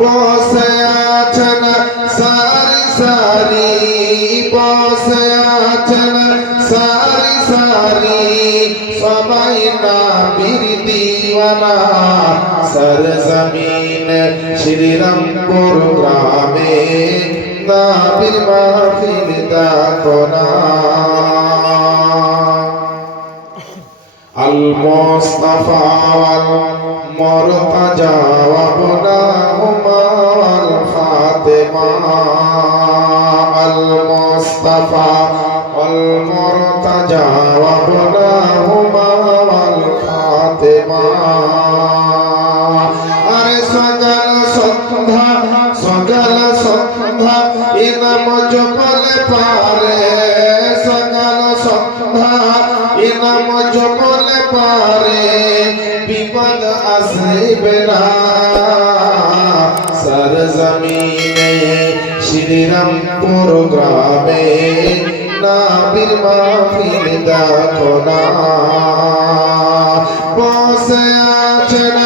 বসে আছেন সারি সারি, বসে আছেন সারি সারি, সবাই নবীর দিওয়ানা। সরজমিন শ্রীরামপুর গ্রামে নবীর মাহফিল দেখো না। আল মুস্তাফা ওয়াল মুরতাজা ওয়া বুনাহুমা ওয়াল ফাতেমা। আল মুস্তাফা ওয়াল মুরতাজা ওয়া বুনাহুমা ওয়াল ফাতেমা। আরে সকাল সন্ধ্যা সকাল সন্ধ্যা ইনাম জপলে পারে, সকাল সন্ধ্যা ইনাম জপলে পারে, বিপদ আসবে না। সরজমিনে শ্রীরামপুর গ্রামে নবীর মাহফিল দেখো না। বসে আছেন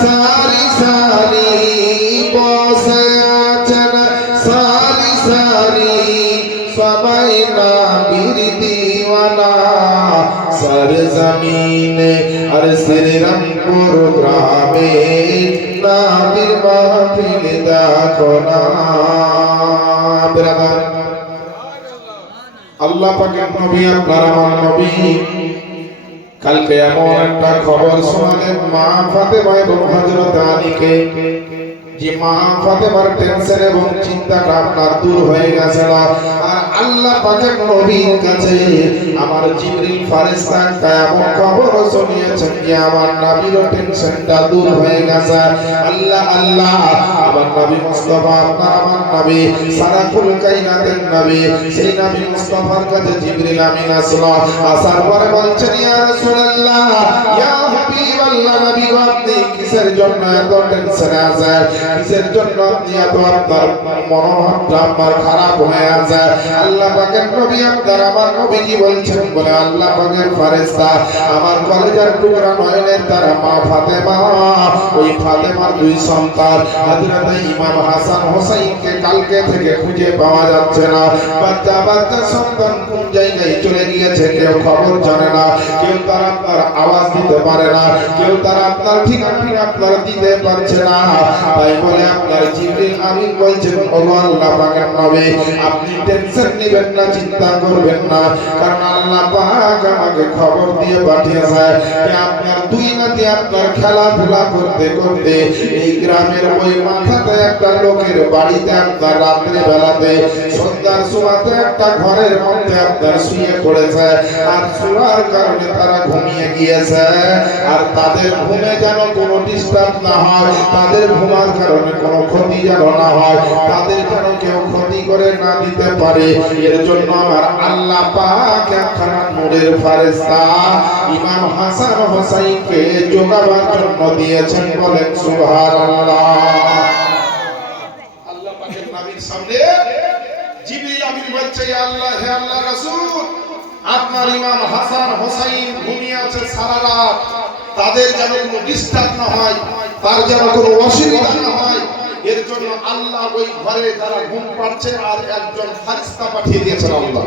সারি সারি, বসে আছেন সারি সারি, সবাই নবীর দিওয়ানা। সরজমিনে আর শ্রীরামপুর গ্রামে নবীর মাহফিল দেখো না। ব্রাদার, আল্লাহ পাকের নবী আপনার আমার নবী কালকে এমন একটা খবর শোনালেন মা ফাতেমা এবং হযরত আলীকে, যে মা ফাতেমার টেনশন এবং চিন্তাটা আপনার দূর হয়ে গেছে। আর আল্লাহ পাকের নবীর কাছে আমার জিবরিল ফেরেশতা এমন খবর শুনিয়েছেন যে আমার নবীর টেনশনটা দূর হয়ে গেছে। আল্লাহ আল্লাহ, আমার নবী মুস্তাফা আপনার আমার নবী সারাফুল কায়নাতের নবী, সেই নবী মুস্তাফার কাছে জিবরিল আমিন আসলো। আসার পরে বলছেন ইয়া রাসূলুল্লাহ, ইয়া হাবিবাল্লাহ, নবী গো আপনি কিসের জন্য এত টেনশনে আছেন, কিসের জন্য আপনি এত আপনার মনোভাবটা আপনার খারাপ হয়ে আছে? আল্লাহ পাকের নবী আপনার আমার নবীজি বলছেন, বলে আল্লাহ পাকের ফেরেশতা আমার কলেজার টুকরা নয়নের তারা মা ফাতেমা, ওই ফাতেমার দুই সন্তান হযরত ইমাম হাসান হোসেনকে কালকে থেকে খুঁজে পাওয়া যাচ্ছে না। বাচ্চা বাচ্চা সন্তান কোন জায়গায় চলে গিয়েছে কেউ খবর জানে না, কেউ তারা আপনার আওয়াজ দিতে পারে না, কেউ তারা আপনার ঠিকানা আপনার দিতে পারছে না। তাই বলে আপনার জিবরিল আমিন বলছেন, ওগো আল্লাহ পাকের নবী আপনি টেনশন নেবেন না, চিন্তা করবেন না, কারণ আল্লাহ পাক আমাকে খবর দিয়ে পাঠিয়েছে যে আপনার দুই নাতি আপনার খেলাধুলা করতে করতে এই গ্রামের ওই মাথাতে একটা লোকের বাড়িতে আপনার রাত্রে বেলাতে সন্ধ্যার সময়তে একটা ঘরের মধ্যে আপনার শুয়ে পড়েছে। আর শোয়ার কারণে তারা ঘুমিয়ে গিয়েছে। আর তাদের ঘুমে যেন কোনো ডিস্টার্ব না হয়, তাদের ঘুমার কারণে কোনো ক্ষতি যেন না হয়, তাদের যেন কেউ ক্ষতি করে না দিতে পারে, এর জন্য আমার আল্লাহ পাক একখানা নূরের ফেরেশতা ইমাম হাসান হোসেনকে যোগাবার জন্য দিয়েছেন। বলেন সুবহানাল্লাহ। আল্লাহ পাকের নবীর সামনে জিবরিল আমিন বলছে, ইয়া আল্লাহ, হে আল্লাহ রাসূল, আপনার ইমাম হাসান হোসেন ঘুমিয়ে আছে সারা রাত, তাদের যেন কোনো ডিস্টার্ব না হয়, তার যেন কোনো অসুবিধা না হয়, এর জন্য আল্লাহ ওই ঘরে তারা ঘুম পাচ্ছে আর একজন ফেরেশতা পাঠিয়ে দিয়েছেন। আল্লাহ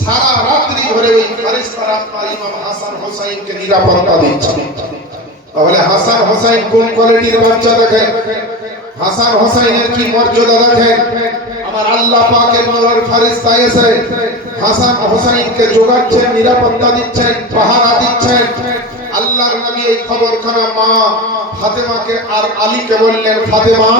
সারা রাত্রি ধরে ওই ফেরেশতারা আপনার ইমাম হাসান হোসেনকে নিরাপত্তা দিচ্ছে। তাহলে হাসান হোসেন কোন কোয়ালিটির বাচ্চা দেখেন, হাসান হোসেনের কি মর্যাদা দেখেন। আমার আল্লাহ পাকের নূরের ফেরেশতা এসে হাসান হোসেনকে যোগাচ্ছেন, নিরাপত্তা দিচ্ছেন, পাহারা দিচ্ছেন। আল্লাহর নবী এই খবরখানা মা ফাতেমাকে আর আলীকে বললেন, ফাতেমা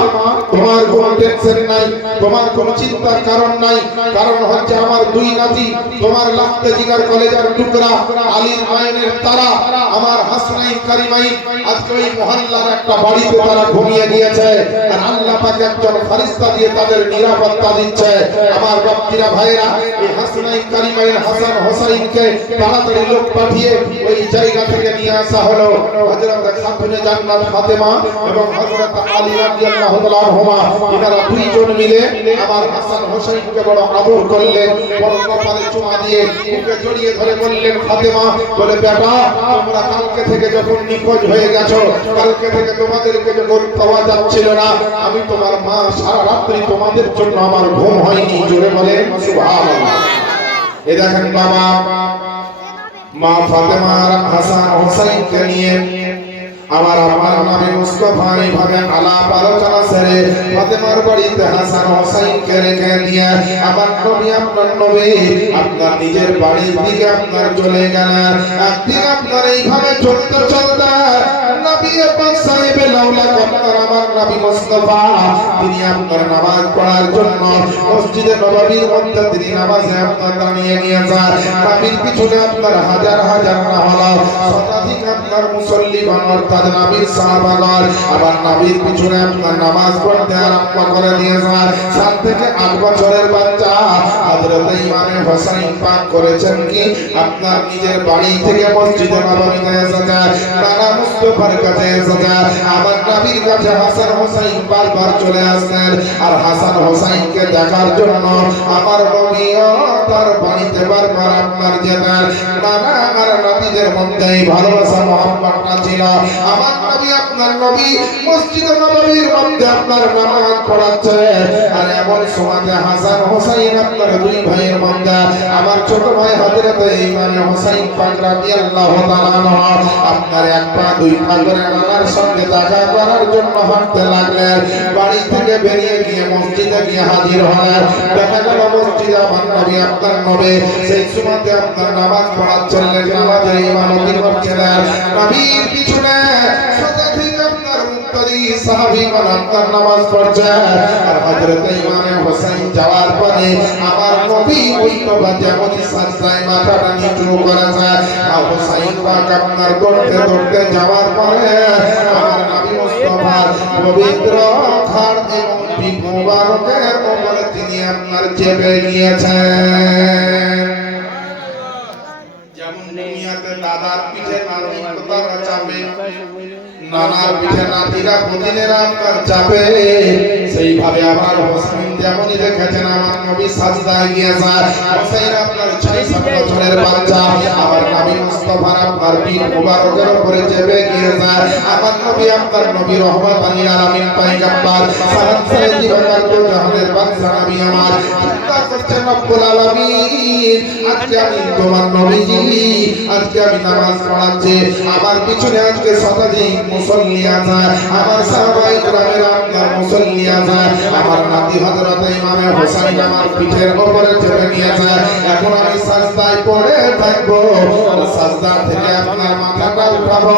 তোমার কোনো টেনশন নাই, তোমার কোনো চিন্তার কারণ নাই, কারণ হচ্ছে আমার দুই নাতি তোমার লাখতে জিগার কলেজার টুকরা আলীর মায়ের তারা আমার হাসনাইন কারিমাইন আজকে ওই মহল্লার একটা বাড়িতে তারা ঘুমিয়ে গিয়েছে। আর আল্লাহ পাক একজন ফেরেশতা দিয়ে তাদের নিরাপত্তা দিচ্ছে। আমার বাপ্তিরা ভাইরা, এই হাসনাইন কারিমাইন হাসান হোসেনকে তাড়াতাড়ি লোক পাঠিয়ে ওই জায়গা থেকে নিয়ে আসা হলো। হযরত খাতুনে জান্নাত ফাতেমা এবং হযরত আলী রাদিয়াল্লাহু তাআলা আনহুমা, এনারা দুইজন মিলে আমার হাসান হোসেনকে বড় আদর করলেন, বড় কপালে চুমা দিয়ে বুকে জড়িয়ে ধরে বললেন, ফাতেমা বলে বেটা তোমরা কালকে থেকে যখন নিখোঁজ হয়ে গেছো, কালকে থেকে তোমাদেরকে যখন পাওয়া যাচ্ছিল না, আমি তো তোমার মা সারা রাত্রি তোমাদের জন্য আমার ঘুম হয়নি, জোরে বলেন সুবহানাল্লাহ। এ দেখেন বাবা মা ফাতেমার হাসান হোসেনকে নিয়ে আমার নবী মুস্তাফা এইভাবে আলাপ আলোচনা সেরে ফাতেমার বাড়িতে হাসান হোসেনকে রেখে দিয়ে আমার নবী আপনার নিজের বাড়ির দিকে আপনার চলে গেলেন। একদিন আপনার এইভাবে চলতে চলতে নবী পাক সাহেব লাউলা আপনার আমার নবী মুস্তাফা তিনি আপনার নামাজ পড়ার জন্য মসজিদে নববীর মধ্যে তিনি নামাজে আপনার দাঁড়িয়ে গিয়েছেন। নবীর পিছনে আপনার হাজার হাজার না হলো শতাধিক আপনার মুসল্লিগণ অর্থাৎ নবীর সাহাবাগণ আবার নবীর পিছনে আপনার নামাজ পড়তে আরম্ভ করে দিয়েছেন। 7 থেকে 8 বছরের বাচ্চা হযরত ইমাম হোসেন পাক করেছেন কি আপনার নিজের বাড়ি থেকে মসজিদে নববীতে এসেছেন, নানা মুস্তাফার কাছে এসেছেন। আমার নবীর কাছে হাসান হোসেন বারবার চলে আসতেন আর হাসান হোসেনকে দেখার জন্য আমার নবীও তার বাড়িতে বারবার আপনার যেতেন। নানা আমার নবীদের মধ্যে ভালোবাসা মহব্বতটা ছিল। আমার নবী আপনার নবী মসজিদে নববীর মধ্যে আপনার নামাজ পড়াচ্ছে আর এমন সময়তে হাসান হোসেন আপনার দুই ভাইয়ের মধ্যে আমার ছোট ভাই হযরত ইমাম হোসেন পাক রাদিয়াল্লাহু তাআলা আনহু আপনার এক পা দুই পা করে নানার সঙ্গে দেখা করার জন্য হাঁটতে লাগলেন। বাড়ি থেকে বেরিয়ে গিয়ে মসজিদে গিয়ে হাজির হলেন। দেখা গেল মসজিদে আমার নবী আপনার নবী সেই সময়তে আপনার নামাজ পড়াচ্ছেন, নামাজে ইমামতি করছিলেন। নবীর পিছনে শতাধিক আপনার মুক্তাদি সাহাবীগণ আপনার নামাজ পড়ছেন আর হযরত ইমাম হোসেন যাওয়ার পরে আমার নবী ওইভাবে যেমন সাজদায় মাথাটা নিচু করেছেন। হোসেন পাক আপনার দৌড়তে দৌড়তে যাওয়ার পরে আমার নবী মুস্তাফার পবিত্র খাট এবং পিঠ মুবারকের উপরে তিনি আপনার চেপে গিয়েছেন। যেমন দুনিয়াতে দাদার পিঠে নাতি কোতারা চাপে, নানার পিঠে নাতিরা প্রতিনেরা আপনার চাপে, সেইভাবে আমার হোসেন যেমনই দেখেছেন আমার নবী সাজদায় গিয়েছেন। হোসেন আপনার 6-7 বছরের বাচ্চা আমার নবী মুস্তাফার আপনার পিঠ মুবারকের উপরে চেপে গিয়েছেন। আমার নবী আপনার নবী রহমত লিল আলামিন পয়গম্বর সালাত সালাম দিবাকার তো জাহানের বাদশা নবী আমার চিন্তা করছেন রব্বুল আলামিন আজকে আমি তোমার নবীজি আজকে আমি নামাজ পড়াচ্ছি, আমার পিছনে আজকে শতাধিক মুসল্লি আছে, আমার সাহাবায়ে কেরামের আপনার মুসল্লি আছে, আমার নাতি হযরত ইমাম হোসেন আমার পিঠের উপরে চেপে নিয়েছে। এখন আমি সাজদায় পড়ে থাকবো, সাজদা থেকে আপনার মাথাটা উঠাবো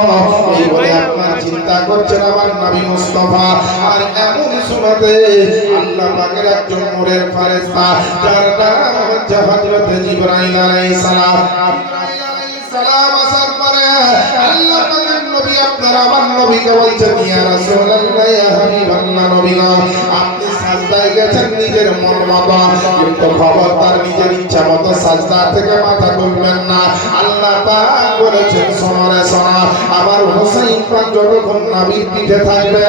এই বলে আপনার চিন্তা করছেন আমার নবী মুস্তাফা। আর এমন সময়তে আল্লাহ পাকের একজন নূরের ফেরেশতা যার নাম হচ্ছে হযরত জিবরাইল আলাইহিস সালাম আসার পরে আল্লাহ পাকের নবী আপনার আমার নবীকে বলছেন ইয়া রাসূলুল্লাহ ইয়া হাবিবাল্লাহ নবী গো আপনি সাজদায় গেছেন নিজের মন মতো, কিন্তু খবরদার নিজের ইচ্ছা মতো সাজদা থেকে মাথা তুলবেন না। আল্লাহ পাক বলেছেন শোনো রে শোনো, আমার হোসেন পাক যতক্ষণ নবীর পিঠে থাকবে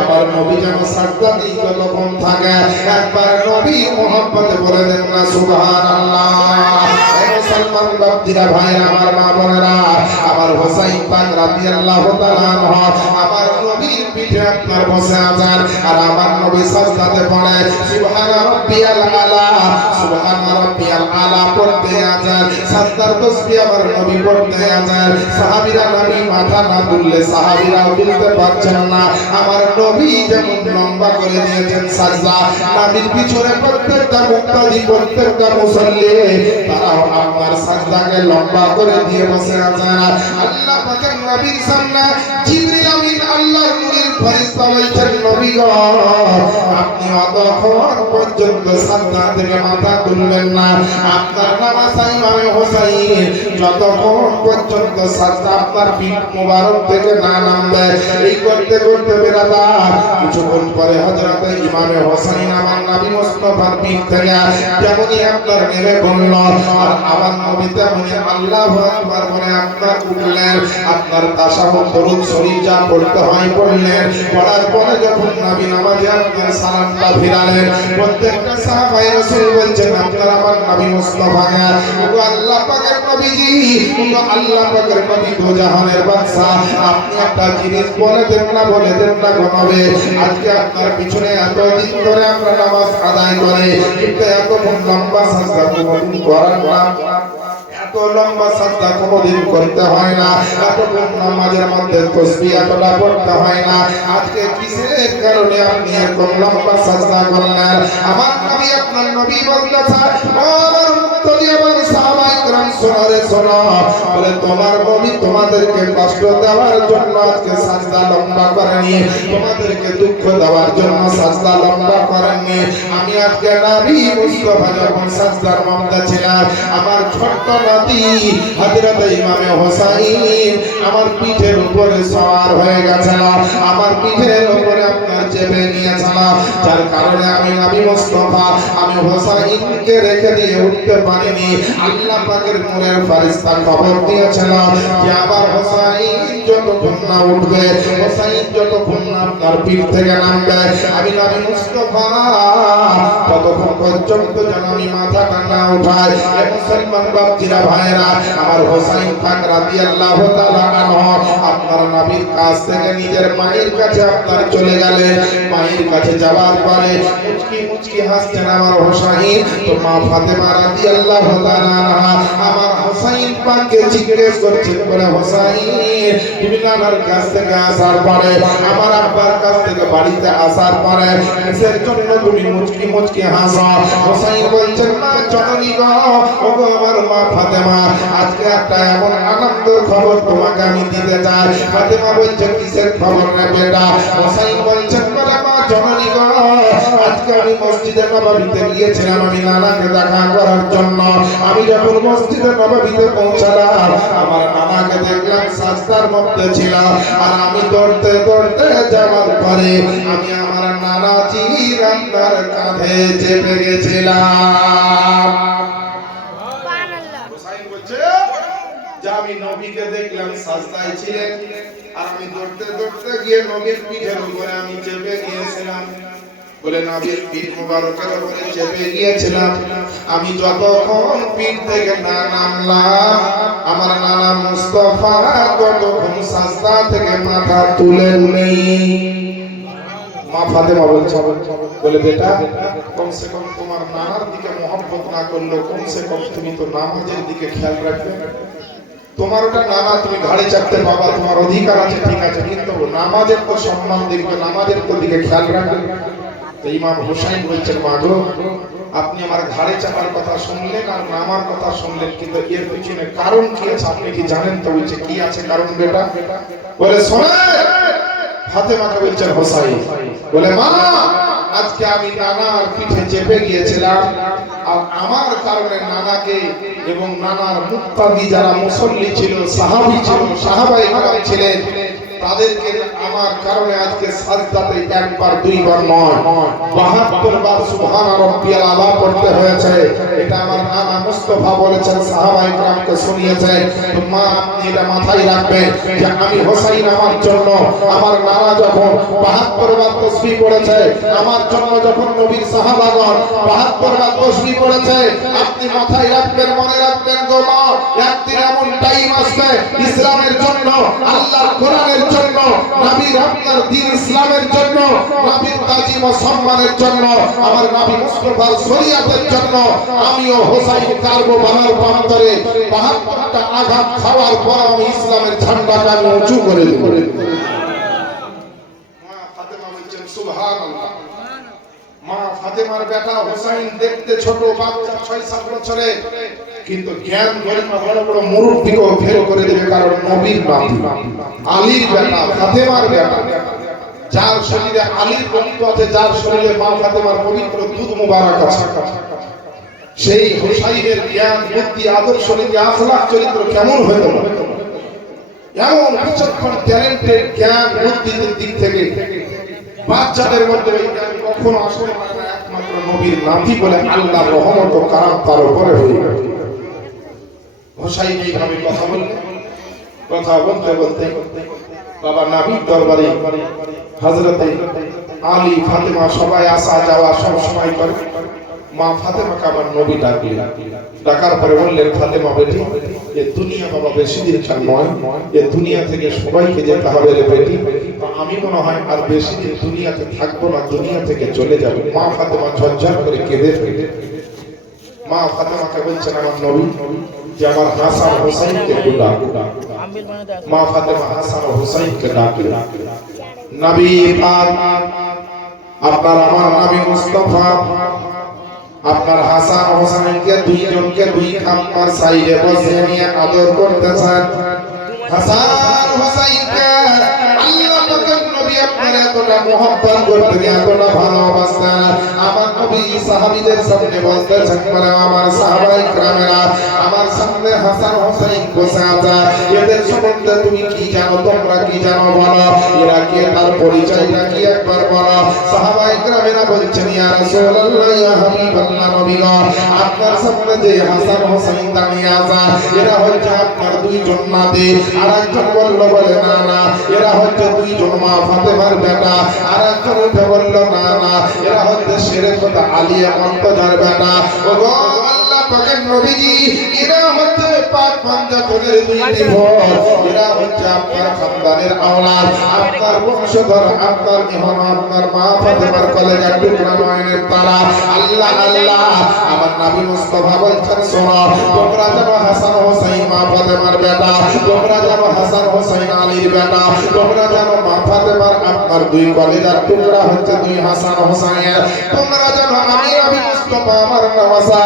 আমার নবী যেন সাজদা দিয়ে যতক্ষণ থাকে একবার নবী মুহাম্মদে বলে দেন না সুবহানাল্লাহ। মুসলমান বাপজিরা ভাইরা আমার মা বোনেরা আমার হোসেন পাক রাদিয়াল্লাহু তাআলা আনহু আমার নবীর পিঠে আপনার বসে আছেন আর আমার নবী সাজদাতে পড়ে সুবহানা রাব্বিয়াল আলা, সুবহানা রাব্বিয়াল আলা পড়তে আছেন। সাজদার তাসবিহ আমার নবী পড়তে আছেন। সাহাবীরা নবী মাথা না তুললে সাহাবীরা তুলতে পারছেন না। আমার নবী যেমন লম্বা করে দিয়েছেন সাজদা, নবীর পিছনে প্রত্যেকটা মুক্তাদি প্রত্যেকটা মুসল্লি তারাও আপনার সাজদাকে লম্বা করে দিয়ে বসে আছেন। আল্লাহ পাকের নবীর সামনে জিবরিল আমিন আল্লাহর নূরের ফেরেশতা বলছেন নবী গো আপনি অতক্ষণ পর্যন্ত সাজদা থেকে মাথা তুলবেন না, আপনার নামাজ ইমাম হোসেন যতক্ষণ পর্যন্ত সাজদা আপনার পিঠ মুবারক থেকে না নামবে। এই করতে করতে বেরাদার কিছুক্ষণ পরে হযরত ইমাম হোসেন আমার নবী মুস্তাফার পিঠ থেকে যেমনই আপনার নেমে পড়ল আর আমার নবী তেমনি আল্লাহু আকবার বলে আপনার উঠলেন, আপনার তাশাহুদ দরুদ শরীফ যা পড়তে হয় পড়লেন। পড়ার পরে যখন নবী নামাজে আপনার সালামটা ফিরালেন, প্রত্যেকটা সাহাবায়ে রাসূল বলছেন আপনার আমার নবী মুস্তাফা ও আল্লাহ পাকের নবীজি, ও আল্লাহ পাকের নবী দো জাহানের বাদশা, আপনি একটা জিনিস বলে দেন না গো নবী, আজকে আপনার পিছনে এতদিন ধরে আমরা নামাজ আদায় করে কিন্তু এত লম্বা সাজদা কোনদিন করার না, এত লম্বা সাজদা কোনদিন করতে হয় না, এত নামাজের মধ্যে তাসবিহ এতটা পড়তে হয় না, আজকে কিসের কারণে আপনি এরকম লম্বা সাজদা করলেন? আমার নবী আপনার নবী বলতেছেন, ও আমার মুত্তাকি আমার সাহাবায়ে کرام শোনো, বলে তোমার নবী তোমাদেরকে কষ্ট দেওয়ার জন্য আজকে সাজদা লম্বা করেনি, তোমাদেরকে দুঃখ দেওয়ার জন্য সাজদা লম্বা করেননি। আমি আজকে নবী মুস্তাফা যখন সাজদার মধ্যে ছিলাম, আমার ছোট্ট নাতি হযরত ইমামে হোসাইন আমার পিঠের উপরে সওয়ার হয়ে গেছিল, আমার পিঠের উপরে আপনার চেপে নিয়েছিল, যার কারণে আমি নবী মুস্তাফা আমি হোসাইনকে রেখে দিয়ে উঠতে পারিনি। আল্লাহ পাকের নূরের ফেরেশতা খবর দিয়েছিল যে আবার হোসাইন যতক্ষণ না উঠবে, হোসাইন যতক্ষণ না আপনার পিঠ থেকে নামবে, আমি নবী মুস্তাফা ততক্ষণ পর্যন্ত যেন আমি মাথাটা না উঠাই। মুসলমান বাপজিরা ভাইরা, আমার হোসাইন পাক রাদিয়াল্লাহু তাআলা আনহু আপনার নবীর কাছ থেকে নিজের মায়ের কাছে আপনার চলে গেলেন। মায়ের কাছে যাওয়ার পরে মুচকি হাসছেন আমার হোসাইন, তো মা ফাতেমা রাদিয়াল্লাহু তাআলা আনহা আমার হোসাইন পাককে জিজ্ঞেস করছেন, বলে হোসাইন তুমি নানার কাছ থেকে আসার পরে, আমার আব্বার কাছ থেকে বাড়িতে আসার পরে কিসের জন্য তুমি মুচকি হাসো? হোসাইন বলছেন, মা জননী গো, ও গো আমার মা ফাতেমা, আজকে একটা এমন আনন্দের খবর তোমাকে আমি দিতে চাই। ফাতেমা বলছেন, কিসের খবর রে বেটা? হোসাইন বলছেন, বলে মা জননী গো, আজকে আমি মসজিদে নববীতে গিয়েছিলাম আমি নানাকে দেখা করার জন্য। আমি যখন মসজিদে নববীতে পৌঁছালাম, আমার নানাকে দেখলাম সাজদার মধ্যে ছিল, আর আমি দৌড়তে যাওয়ার পরে আমি আমার নানাজির আপনার কাঁধে চেপে গেছিলাম। হোসাইন বলছে যে আমি নবীকে দেখলাম সাজদায় ছিলেন, আর আমি দৌড়তে গিয়ে নবীর পিঠের উপরে আমি চেপে গিয়েছিলাম। বলে নবীর পিঠ মুবারকের উপরে চেপে গিয়েছিলাম, আমি যতক্ষণ পিঠ থেকে না নামলাম, আমার নানা মুস্তাফা ততক্ষণ সাজদা থেকে মাথা তুলেননি। মা ফাতেমা বলছে, বলে বেটা কমসে কম তোমার নানার দিকে মহব্বত না করলেও কমসে কম তুমি তো নামাজের দিকে খেয়াল রাখবে। তোমার ওটা নানা, তুমি ঘাড়ে চাপতে পাবা, তোমার অধিকার আছে, ঠিক আছে, কিন্তু নামাজের তো সম্মান দেখবে, নামাজের তো দিকে খেয়াল রাখবে। ইমাম হোসাইন বলছেন, মা গো, আপনি আমার ঘাড়ে চাপার কথা শুনলেন আর নামার কথা শুনলেন, কিন্তু এর পিছনে কারণ কি আছে আপনি কি জানেন? তো বলছে, কি আছে কারণ বেটা? বলে শোনে। ফাতেমাকে বলছেন হোসাইন, বলে মা আজকে আমি নানার পিঠে চেপে গিয়েছিলাম, আর আমার কারণে নানাকে এবং নানার মুক্তাদি যারা মুসল্লি ছিল, সাহাবী ছিল, সাহাবায়ে কেরাম ছিলেন, তাদেরকে আমার কারণে আজকে সাজদাতে একবার দুইবার নয় 72 বার সুবহান রাব্বিয়াল আলা পড়তে হয়েছে। এটা আমার নানা মুস্তাফা বলেছেন, সাহাবায়ে কেরামকে শুনিয়েছেন। তো মা আপনি এটা মাথায় রাখবেন যে আমি হোসাইন আমার জন্য, আমার নানা যখন 72 বার তাসবিহ পড়েছে, আমার জন্য যখন নবীর সাহাবাগণ 72 বার তাসবিহ পড়েছে, আপনি মাথায় রাখবেন, মনে রাখবেন গো মা, একদিন এমন টাইম আসবে ইসলামের জন্য, আল্লাহর কোরআনের জন্য, নবীর আপনার দ্বীন ইসলামের জন্য, নবীর তাজিম ও সম্মানের জন্য, আমার নবী মুস্তাফার শরীয়তের জন্য আমিও হোসাইন কারবালার প্রান্তরে 72টা আঘাত খাওয়ার পর আমি ইসলামের ঝান্ডাকে আমি উঁচু করে দেব। মা ফাতেমা বলছেন সুবহানাল্লাহ। মা ফাতেমার বেটা হোসাইন দেখতে ছোট বাচ্চা 6-7 বছরে, কিন্তু জ্ঞান গরিমা বড় বড় মুরব্বিকেও ফেল করে দেবে, কারণ নবীর নাতি, আলীর বেটা, ফাতেমার বেটা, যার শরীরে আলীর রক্ত আছে, যার শরীরে মা ফাতেমার পবিত্র দুধ মুবারক আছে, সেই হোসাইনের জ্ঞান বুদ্ধি আদর্শ নীতি আখলাক চরিত্র কেমন হতো, এমন বিচক্ষণ ট্যালেন্টেড জ্ঞান বুদ্ধির দিক থেকে বাচ্চাদের মধ্যে ওই জ্ঞান কখনো আসবে না, একমাত্র নবীর নাতি বলে আল্লাহর রহমত ও কারাম তার উপরে হয়ে গেল। হোসাইন এইভাবে কথা বলতে বাবা নবীর দরবারে হযরতে আলী ফাতেমা সবাই আসা যাওয়া সব সময় করে। মা ফাতেমাকে আমার নবী ডাকলেন, ডাকার পরে বললেন, ফাতেমা বেটি, এ দুনিয়া বাবা বেশি দিন কার নয়, এ দুনিয়া থেকে সবাইকে যেতে হবে রে বেটি। আমি মনে হয় আর বেশি দিন দুনিয়াতে থাকবো না, দুনিয়া থেকে চলে যাবে। মা ফাতেমা ঝরঝর করে কেঁদে ফেলে। মা ফাতেমাকে বলছেন আমার নবী যে আমার হাসান হোসেনকে একটু ডাকো। মা ফাতেমা হাসান ও হোসেনকে ডাকলেন। নবী পাক আপনার আমার নবী মুস্তাফা আপনার হাসান হোসেনকে দুইজনকে দুই খাম্বার সাইডে বসিয়ে নিয়ে আদর করতেছেন। হাসান হোসেনকে আল্লাহ পাকের নবী আপনার এতটা মোহাব্বত করতেন, এতটা ভালোবাসতেন। আমার নবী সাহাবীদের সামনে বলতেছেন, মানে আমার সাহাবায়ে কেরামেরা আমার সামনে হাসান হোসেন বসে আছে, এদের সম্বন্ধে তুমি কি জানো, তোমরা কি জানো বলো, এরা কে, তার পরিচয়টা কি একবার বলো। সাহাবায়ে কেরামেরা বলছেন, ইয়া রাসূলুল্লাহ, ইয়া হাবিবাল্লাহ, নবী গো, আপনার সামনে যে হাসান হোসেন দাঁড়িয়ে আছে, এরা হচ্ছে আপনার দুইজন নাতি। আর একজন বলল, বলে না না, এরা হচ্ছে দুইজন মা ফাতেমার বেটা। আর একজন উঠে বলল, না না, এরা হচ্ছে শেরেফত আলিয়া মুর্তজার বেটা। ওগো আল্লাহ পাকের নবীজি, এরা হচ্ছে পাক পাঞ্জাতনের দুইটি ভোর, এরা হচ্ছে আপনার খানদানের আওলাদ, আপনার বংশধর, আপনার ইমাম, আপনার মা ফাতেমার কলেজার টুকরা নয়নের তারা। আল্লাহ আল্লাহ, আমার নবী মুস্তাফা বলছেন, শোনো, তোমরা জানো হাসান হোসেন মা ফাতেমার বেটা, তোমরা জানো হাসান হোসেন আলীর বেটা, তোমরা জানো মা ফাতেমার আপনার দুই কলেজার টুকরা হচ্ছে দুই হাসান হোসেন, তোমরা জানো আমি নবী মুস্তাফা আমার নওয়াজা,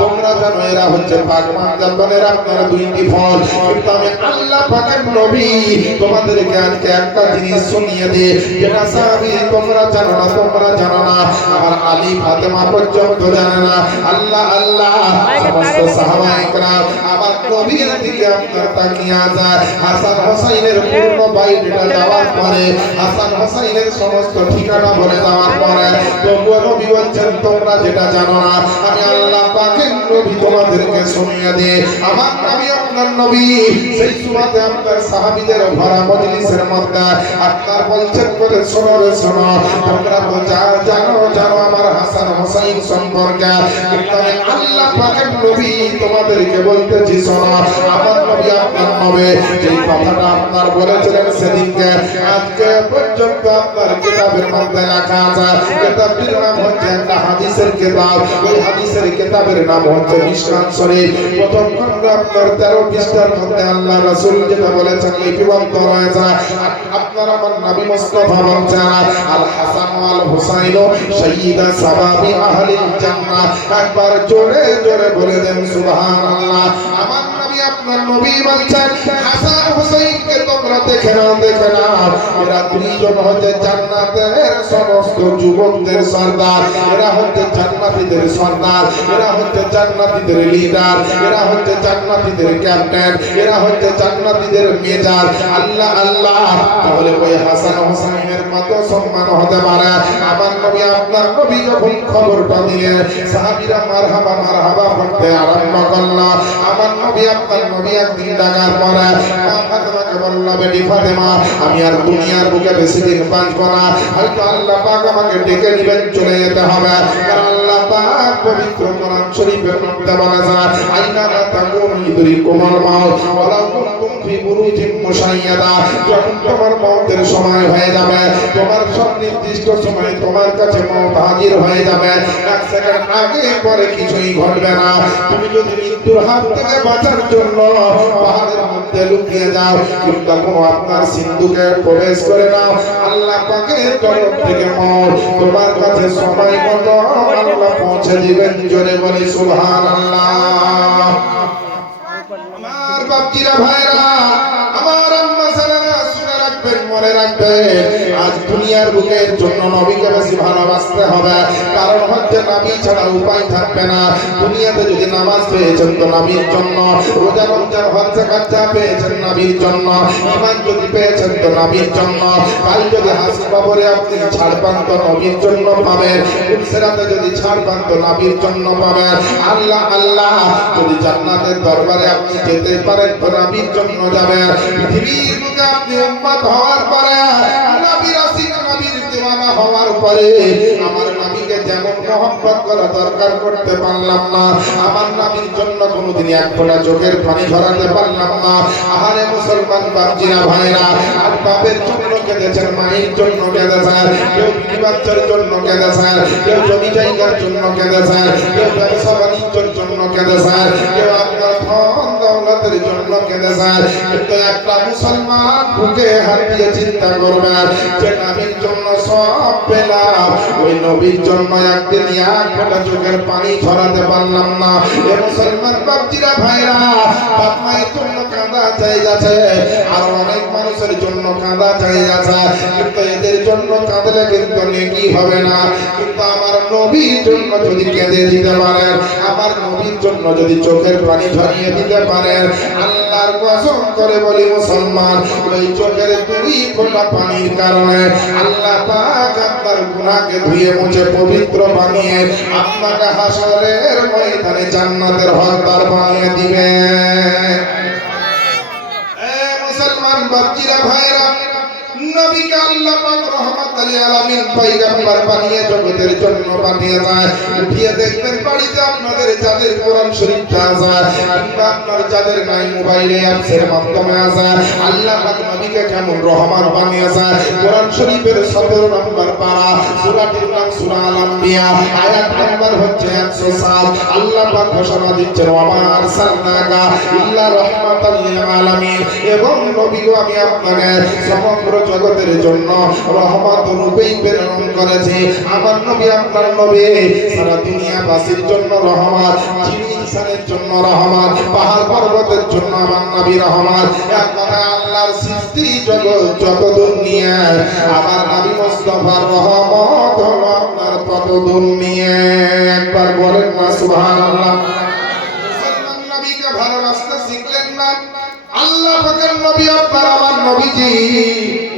তোমরা জানো এরা হচ্ছে পাক পাঞ্জাতনের আপনার দুইটি ফল। কিন্তু আমি আল্লাহ পাকের নবী তোমাদেরকে আজকে একটা জিনিস শুনিয়ে দে, যেটা সাহাবী তোমরা জানো না, তোমরা জানো না, আমার আলী ফাতেমা পর্যন্ত জানে না। আল্লাহ আল্লাহ, সমস্ত সাহাবায়ে কেরাম আমার নবীর দিকে আপনার তাকিয়ে আছে। হাসান হোসেনের পূর্ণ বাইরেটা যাওয়ার পরে, হাসান হোসেনের সমস্ত ঠিকানা বলে যাওয়ার পরে, তবুও নবী বলছেন, তোমরা যেটা জানো না, আমি আল্লাহ পাকের নবী তোমাদেরকে শুনিয়ে দে। আমার নবী আপনার নবী সেই সুমাতে আপনার সাহাবীদের ভরা মজলিসের মধ্যে আপনার বলছেন, বলে শোনো রে শোনো, তোমরা তো জানো জানো আমার হাসান হোসেন সম্পর্কে, কিন্তু আমি আল্লাহ পাকের নবী তোমাদেরকে বলতেছি, শোনো, আমার নবী আপনার নবী যেই কথাটা আপনার বলেছিলেন সেদিনকে আজকে পর্যন্ত আপনার কিতাবের মধ্যে লেখা আছে। কিতাবটির নাম হচ্ছে একটা হাদিসের কিতাব, ওই হাদিসের কিতাবের নাম হচ্ছে মিশকাত শরীফ। প্রথম খণ্ড আপনার 13 পৃষ্ঠার মধ্যে আল্লাহ রাসূল যেটা বলেছেন লিপিবদ্ধ রয়েছে। আপনার আমার নবী মুস্তাফা বলছেন, আল হাসান ওয়াল হুসাইন সাইয়্যিদা সাবাবি আহলিল জান্নাহ। একবার জোরে জোরে বলে দেন সুবহানাল্লাহ। আমার নবী আপনার নবী বলছেন, হাসান হুসাইনকে তোমরা দেখে নাও, দেখে নাও, এরা দুইজন হচ্ছে জান্নাতের সমস্ত যুবকদের সর্দার, এরা হচ্ছে জান্নাতীদের সর্দার, এরা হচ্ছে জান্নাতীদের লিডার, এরা হচ্ছে জান্নাতীদের ক্যাপ্টেন, এরা হচ্ছে জান্নাতীদের মেজর। আল্লাহ আল্লাহ, তাহলে ওই হাসান হোসেনের কত সম্মান হতে পারে। আমার নবী আপনার নবী যখন খবরটা দিলেন, সাহাবীরা মারহাবা মারহাবা করতে আরম্ভ করল। আমার নবী আপনার নবী একদিন ডাকার পরে মা ফাতেমাকে বলল, বেটি ফাতেমা, আমি আর দুনিয়ার বুকে বেশি দিন বাঁচবো না, হয়তো আল্লাহ পাক আমাকে ডেকে নিবেন, চলে যেতে হবে। কারণ আল্লাহ পাক পবিত্র কোরআন শরীফের মধ্যে বলেছেন, আইনামা তাকুনু ইদরিকুমুল মাউত ওয়ালাউ কুনতুম ফি বুরুজিন মুশাইয়াদা। যখন তোমার মওতের সময় হয়ে যাবে, তোমার নির্দিষ্ট সময় তোমার কাছে মওত হাজির হয়ে যাবে, এক সেকেন্ড আগে পরে কিছুই ঘটবে না। তুমি যদি মৃত্যুর হাত থেকে বাঁচার জন্য পাহাড়ের মধ্যে লুকিয়ে যাও, কিংবা কোনো আপনার সিন্ধুকে প্রবেশ করে নাও, আল্লাহ পাকের তরফ থেকে মওত তোমার কাছে সময় মতো আল্লাহ পৌঁছে দিবেন। জোরে বলি সুবহানাল্লাহ। আমার বাপজিরা ভাইরা, আমার আম্মা জানেরা, শুনে রাখবেন, মনে রাখবেন, আজ দুনিয়া দুনিয়ার বুকের জন্য নবীকে বেশি ভালোবাসতে হবে, কারণ হচ্ছে নবী ছাড়া উপায় থাকবে না। দুনিয়াতে যদি নামাজ পেয়েছেন তো নবীর জন্য, রোজা রমজান হজ যাকাত পেয়েছেন নবীর জন্য, ঈমান যদি পেয়েছেন তো নবীর জন্য, কাল যদি হাসি কবরে আপনি ছাড় পান তো নবীর জন্য পাবেন, সিরাতে যদি ছাড় পান তো নবীর জন্য পাবেন। আল্লাহ আল্লাহ যদি জান্নাতের দরবারে আপনি যেতে পারেন তো নবীর জন্য যাবেন। পৃথিবীর বুকে আপনি উম্মত হওয়ার পরে, নবীর আশিক নবীর দিওয়ানা হওয়ার পরে আমার নবীকে যেমন মহব্বত করা দরকার করতে পারলাম না, আমার নবীর জন্য কোনোদিন এক ফোঁটা চোখের পানি ঝরাতে পারলাম না। আহারে মুসলমান বাপজিরা ভাইরা, আর বাপের জন্য কেঁদেছেন, মায়ের জন্য কেঁদেছেন, কেউ বিবি বাচ্চার জন্য কেঁদেছেন, কেউ জমি জায়গার জন্য কেঁদেছেন, কেউ ব্যবসা বাণিজ্যের জন্য কেঁদেছেন, কেউ আপনার ধন দৌলতের জন্য কেঁদেছেন। কিন্তু একটা মুসলমান বুকে হাত দিয়ে চিন্তা করবেন যে নবীর জন্য সব পেলাম, ওই নবীর জন্য একদিন এক ফোঁটা চোখের পানি ছড়াতে পারলাম না। এ মুসলমান বাপজিরা ভাইরা, বাপ মায়ের জন্য কাঁদা চাই যাচ্ছে, আর অনেক মানুষের জন্য কাঁদা চাই যাচ্ছে, কিন্তু এদের জন্য কাঁদলে কিন্তু নেকি হবে না। কিন্তু আমার নবীর জন্য যদি কেঁদে দিতে পারেন, আমার নবীর জন্য যদি চোখের পানি ঝরিয়ে দিতে পারেন, আল্লাহর কসম করে বলি মুসলমান, ওই চোখের দুই ফোঁটা পানির কারণে আল্লাহ পাক আপনার গুনাহকে ধুয়ে মুছে পবিত্র বানিয়ে আপনাকে হাসরের ময়দানে জান্নাতের হকদার বানিয়ে দিবে। মুসলমান বাচ্চারা ভাইরা, নবীকে আল্লাহ পাক রহমাতুল আলামিন পয়গম্বর বানিয়ে জগতের জন্য পাঠিয়ে যায়। উঠিয়ে দেখবেন বাড়িতে আপনাদের যাদের কোরআন শরীফটা আছে, কিংবা আপনার যাদের নাই মোবাইলে অ্যাপসের মাধ্যমে আছে, আল্লাহ পাক নবীকে কেমন রহমান বানিয়েছে। কোরআন শরীফের 17 নম্বর পারা, সূরাটির নাম সূরা আল আম্বিয়া, আয়াত নম্বর হচ্ছে 107। আল্লাহ পাক ঘোষণা দিচ্ছেন, ওয়া মা আরসালনাকা ইল্লা রাহমাতাল লিল আলামিন, এবং নবী গো আমি আপনাকে সমগ্র জগতের জন্য রহমত রূপেই প্রেরণ করেছি। আমার নবী আপনার নবী সারা দুনিয়াবাসীর জন্য রহমত, জিন ইনসানের জন্য রহমত, পাহাড় পর্বতের জন্য আমার নবী রহমত। এক কথায় আল্লাহর সৃষ্টি জগৎ যত দুনিয়া, আমার নবী মুস্তাফার রহমত হলো আপনার তত দুনিয়া। একবার বলেন না সুবহানাল্লাহ। মুসলমান নবীকে ভালোবাসতে শিখলেন না, আল্লাহ পাকের নবী আপনার আমার নবীজি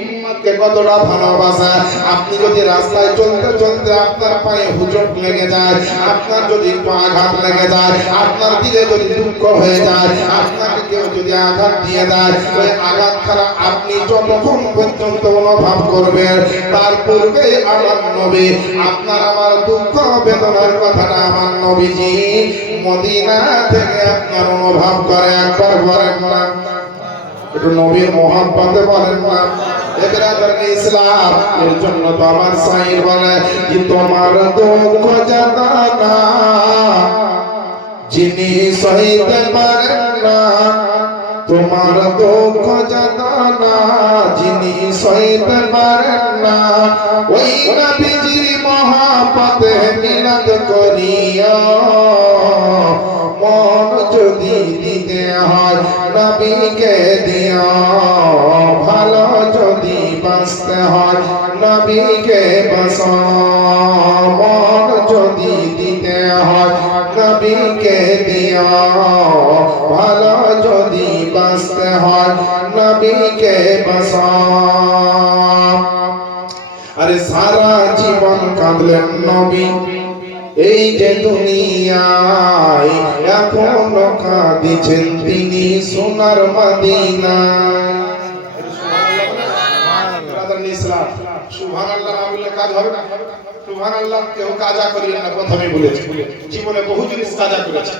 উম্মতকে কতটা ভালোবাসা। আপনি যদি রাস্তায় চলতে চলতে আপনার পায়ে হুজুক লেগে যায়, আপনার যদি একটু আঘাত লেগে যায়, আপনার দিলে যদি দুঃখ হয়ে যায়, আপনাকে কেউ যদি আঘাত দিয়ে দেয়, ওই আঘাত ছাড়া আপনি যতক্ষণ পর্যন্ত অনুভব করবেন, তার পূর্বে আমার নবী আপনার আমার দুঃখ বেদনার কথাটা আমার নবীজি মদিনা থেকে আপনার অনুভব করে। একবার বলেন না, একটু নবীর মোহাম্মতে বলেন না। ইসলাম এর জন্য তো আমার সাইর বলে যে তোমার দুঃখ জানা যিনি সইতে পারেন না, তোমার দুঃখ জানা যিনি সইতে পারেন না, ওই নবীজির মহব্বতে মিলাদ করিয়া মন যদি দিতে হয় নবীকে দিও, ভালো যদি বাঁচতে হয় নবীকে বাঁচো, মন যদি দিতে হয় নবীকে দিও, ভালো যদি বাঁচতে হয় নবীকে বাঁচো। আরে সারা জীবন কাঁদলেন নবী, এই যে দুনিয়ায় এখনো কাঁদিছেন তিনি সোনার মদিনায়। সুবহানাল্লাহ না বললে কাজ হবে না। সুবহানাল্লাহ কেউ কাজা করিলেন না, প্রথমে বলেছি জীবনে বহু জিনিস কাজা করেছে,